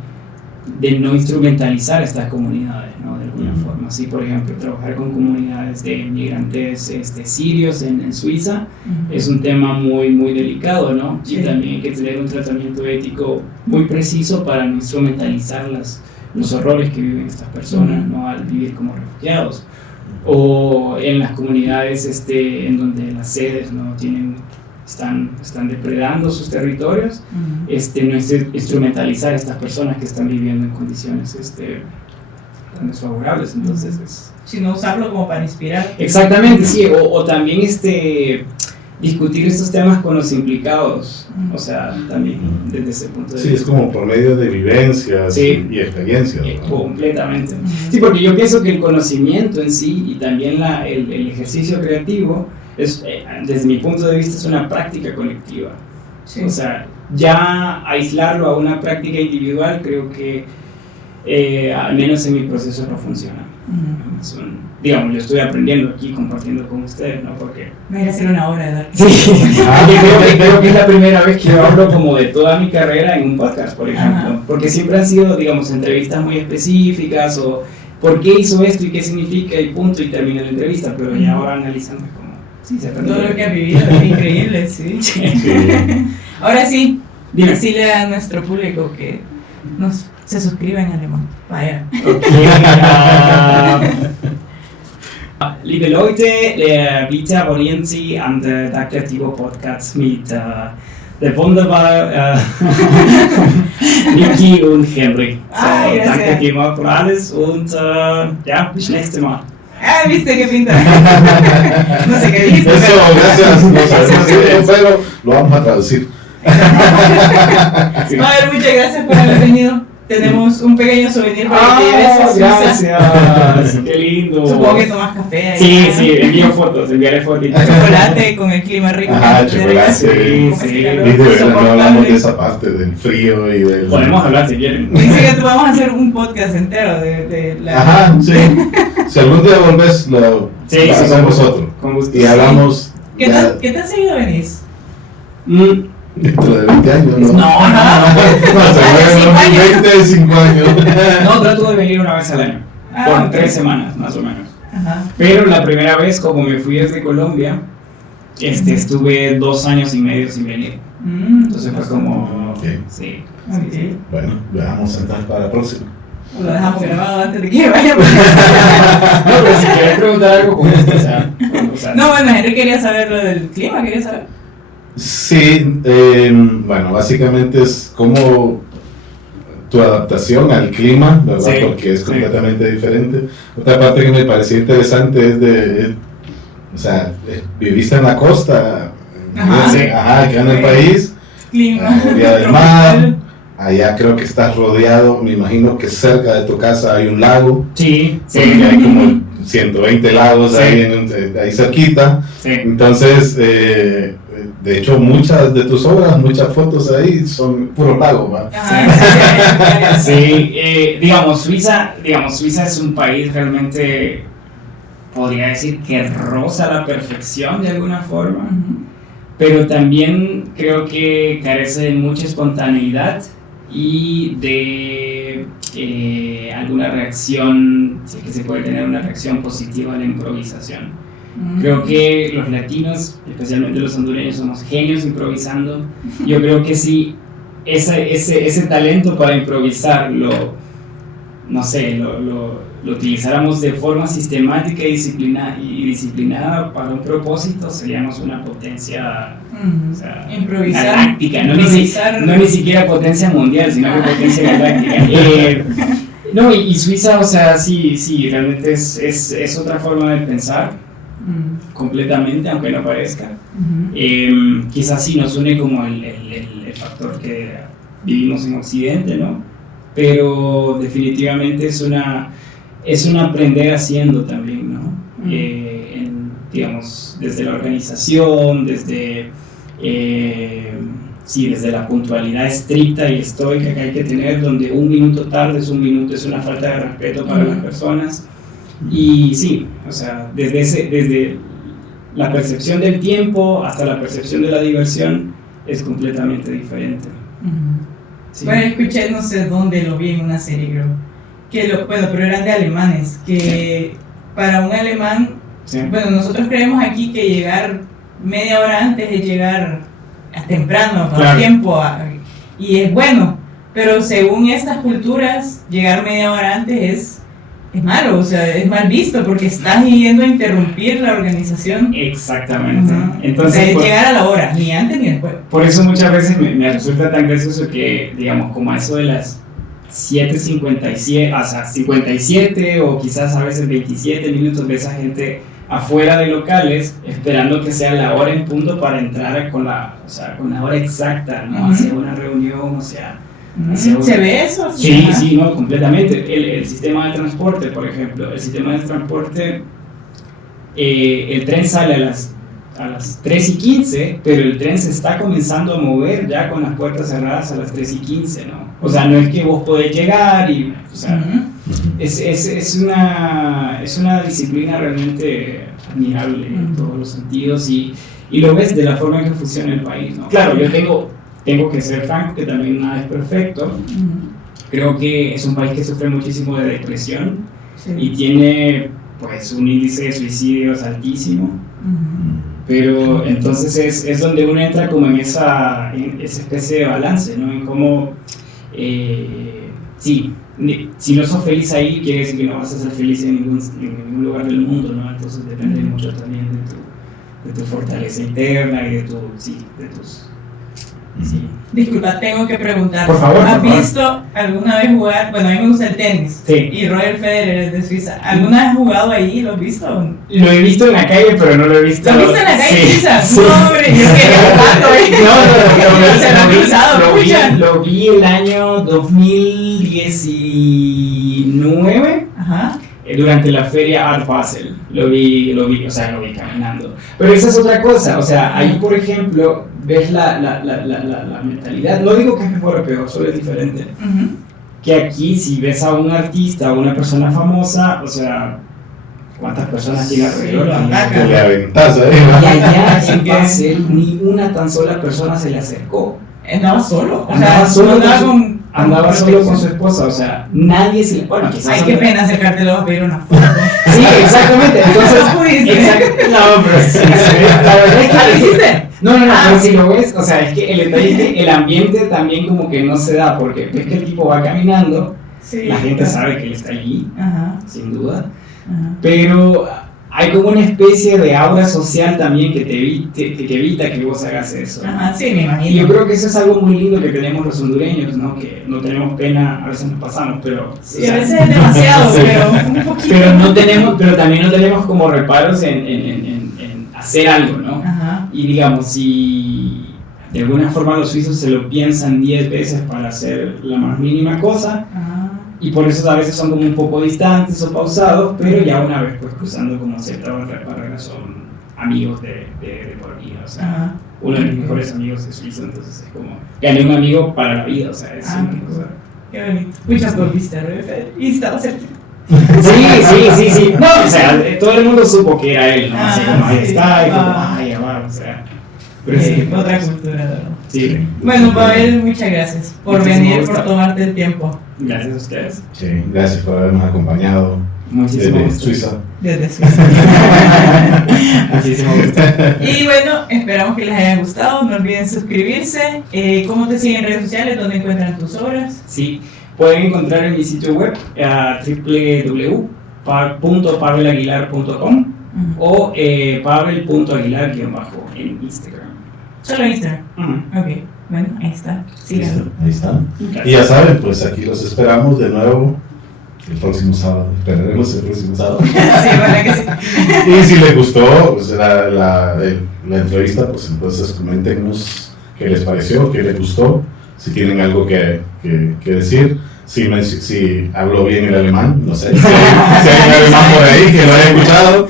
no instrumentalizar estas comunidades, ¿no? De alguna forma. Así, por ejemplo, trabajar con comunidades de migrantes sirios en Suiza es un tema muy, muy delicado, ¿no? Sí. Y también hay que tener un tratamiento ético muy preciso para no instrumentalizar los horrores que viven estas personas, ¿no? Al vivir como refugiados. O en las comunidades en donde las sedes no están depredando sus territorios, no instrumentalizar a estas personas que están viviendo en condiciones tan desfavorables. Entonces sino usarlo como para inspirar. Exactamente, sí, o también discutir estos temas con los implicados, o sea, también desde ese punto de vista. Sí, es como por medio de vivencias y experiencias, ¿no? Completamente. Sí, porque yo pienso que el conocimiento en sí y también el ejercicio creativo desde mi punto de vista es una práctica colectiva. Sí. O sea, ya aislarlo a una práctica individual creo que al menos en mi proceso no funciona. Digamos, yo estoy aprendiendo aquí, compartiendo con ustedes, ¿no? Porque me voy a hacer una obra de arte. Sí, creo que es la primera vez que yo hablo como de toda mi carrera en un podcast, por ejemplo. Porque siempre han sido, digamos, entrevistas muy específicas o por qué hizo esto y qué significa y punto y termina la entrevista, pero ya ahora analizando como todo lo que has vivido es increíble, sí. Ahora sí, decirle a nuestro público que se suscriba en alemán. Vaya. Liebe Leute, bitte abonnieren Sie an der Kreativo Podcast mit der wunderbaren Niki und Henry. Danke vielmals por alles und bis nächste Mal. ¿Viste qué pinta? No sé qué dice. Eso, gracias. No sabemos, pero lo vamos a traducir. Sí. Muchas gracias por haber venido. Tenemos un pequeño souvenir para que lleves a Suiza. Gracias, qué lindo. Supongo que tomas café ahí. Sí, enviaré fotos. Chocolate con el clima rico. Chocolate. Sí. Y de verdad no hablamos de esa parte, del frío y del... Podemos hablar si quieren. Dice que vamos a hacer un podcast entero de la... Ajá, sí. Si algún día volvés, lo hacemos otro. Y hablamos... ¿Qué tan seguido venís? Dentro de 20 años, ¿no? No, seguramente 5 años. No, trato de venir una vez al año, por 3 semanas más o menos. Pero la primera vez, como me fui desde Colombia, estuve 2 años y medio sin venir. Entonces fue como... Okay. Sí. Okay. Bueno, vamos a entrar para la próxima. Lo dejamos grabado antes de que vaya. No, pero si quieres preguntar algo con esto, o sea... No, bueno, Henry quería saber lo del clima, quería saber. Sí, bueno, básicamente es como tu adaptación al clima, ¿verdad? Sí, Porque es sí. completamente diferente. Otra parte que me pareció interesante es o sea, viviste en la costa, acá en el país, Clima. a la orilla del mar, allá creo que estás rodeado, me imagino que cerca de tu casa hay un lago, Sí, sí. porque hay como 120 lagos Sí. ahí cerquita. Sí. Entonces, de hecho, muchas de tus obras, muchas fotos ahí son puro lago, ¿va? Ajá, Sí, digamos, Suiza es un país realmente, podría decir que roza a la perfección de alguna forma, pero también creo que carece de mucha espontaneidad y de alguna reacción, sí que se puede tener una reacción positiva a la improvisación. Creo que los latinos, especialmente los hondureños, somos genios improvisando. Yo creo que si ese talento para improvisar lo utilizáramos de forma sistemática y disciplinada para un propósito, seríamos una potencia galáctica, no ni siquiera potencia mundial, sino que potencia galáctica. No, y Suiza, o sea, sí, realmente es otra forma de pensar, completamente, aunque no parezca. Quizás sí nos une como el factor que vivimos en Occidente, ¿no? Pero definitivamente es un aprender haciendo también, ¿no? Digamos, desde la organización, desde la puntualidad estricta y estoica que hay que tener, donde un minuto tarde es una falta de respeto para las personas. Y sí, o sea, desde la percepción del tiempo hasta la percepción de la diversión es completamente diferente. Sí. Bueno, escuché, no sé dónde lo vi en una serie, creo, pero eran de alemanes, que para un alemán, bueno, nosotros creemos aquí que llegar media hora antes es llegar temprano, con tiempo, y es bueno, pero según estas culturas, llegar media hora antes es malo, o sea, es mal visto porque estás yendo a interrumpir la organización. Exactamente. Entonces, es llegar a la hora, ni antes ni después. Por eso muchas veces me resulta tan gracioso que, digamos, como a eso de las 7:57, o sea, 57 o quizás a veces 27 minutos ves a gente afuera de locales esperando que sea la hora en punto para entrar con la hora exacta, ¿no? Hacia una reunión, o sea... ¿Se ve eso? Sí, no, completamente. El sistema de transporte, por ejemplo, el tren sale a las 3:15, pero el tren se está comenzando a mover ya con las puertas cerradas a las 3:15, ¿no? O sea, no es que vos podés llegar y, o sea, es una disciplina realmente admirable en todos los sentidos y lo ves de la forma en que funciona el país, ¿no? Claro, yo tengo que ser franco que también nada es perfecto. Creo que es un país que sufre muchísimo de depresión y tiene pues un índice de suicidios altísimo. Pero entonces es donde uno entra como en esa especie de balance, ¿no? En cómo, si no sos feliz ahí, quiere decir que no vas a ser feliz en ningún lugar del mundo, ¿no? Entonces depende mucho también de tu fortaleza interna y de tus... Sí. Disculpa, tengo que preguntar. Por favor, ¿Has visto alguna vez jugar? Bueno, a mí me gusta el tenis. Sí. Y Roger Federer es de Suiza. ¿Alguna vez has jugado ahí? ¿Lo has visto? Lo he visto en la calle, pero no lo he visto. ¿Lo viste en la calle, sí, Suiza? Sí. No, hombre, yo quería jugarlo. Lo vi el año 2019. Ajá. Durante la feria Art Basel. Lo vi caminando. Pero esa es otra cosa, o sea, ahí por ejemplo ves la mentalidad, no digo que es mejor o peor, solo es diferente. Que aquí si ves a un artista o una persona famosa, o sea, ¿cuántas personas tiene alrededor? Le aventas, Y allá en Basel ni una tan sola persona se le acercó. Andaba solo. Andaba solo con su esposa, o sea, nadie se le... Bueno, quizás... Ay, qué pena acercarte, le vas a pedir una foto. Sí, exactamente. Entonces, No pudiste. no, pero sí, la verdad es que ¿Lo hiciste? no, pero si lo ves, o sea, es que el detalle es que el ambiente también como que no se da, porque ves que el tipo va caminando, Sí, la gente sabe que él está allí, Ajá, sin duda, ajá. pero hay como una especie de aura social también que que evita que vos hagas eso. Ajá, sí, me Y imagino. yo creo que eso es algo muy lindo que tenemos los hondureños, ¿no? Que no tenemos pena, a veces nos pasamos, pero... Sí, a veces es demasiado, Sí. pero un poquito. Pero también no tenemos como reparos en hacer algo, ¿no? Ajá. Y digamos, si de alguna forma los suizos se lo piensan 10 veces para hacer la más mínima cosa, Ajá. y por eso a veces son como un poco distantes o pausados, pero ya una vez pues cruzando como cierta barrera son amigos de por vida, o sea, Ajá. uno de mis mejores amigos de Suiza, entonces es como, gané un amigo para la vida, o sea, es una cosa... Qué bonito. Muchas volviste, y estaba cerquita. Sí. No, o sea, todo el mundo supo que era él, ¿no? Así como ahí sí. está, y como, ay, ya va, o sea. Pero sí, Otra cultura, ¿no? Sí. Bueno, Pavel, muchas gracias por Muchísimo venir, gusto. por tomarte el tiempo Gracias a ustedes. Sí, gracias por habernos acompañado Muchísimo desde gusto. Suiza. desde Suiza. Muchísimo gusto. Y bueno, esperamos que les haya gustado. No olviden suscribirse. ¿Cómo te siguen en redes sociales? ¿Dónde encuentran tus obras? Sí, pueden encontrar en mi sitio web www.pavelaguilar.com o pavel.aguilar- en Instagram. Solo Instagram. Ujú. Ok, bueno, ahí está. Síganlo. Listo, ahí está. Gracias. Y ya saben, pues aquí los esperamos de nuevo el próximo sábado. Esperaremos el próximo sábado. Sí, bueno que sí. Y si les gustó pues, la entrevista, pues entonces coméntenos qué les pareció, qué les gustó, si tienen algo que decir, si hablo bien el alemán, no sé, si hay un alemán por ahí que lo haya escuchado.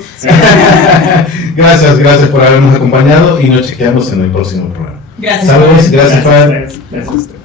Gracias por habernos acompañado y nos chequeamos en el próximo programa. Gracias. Saludos, gracias, Fran. Gracias a ustedes.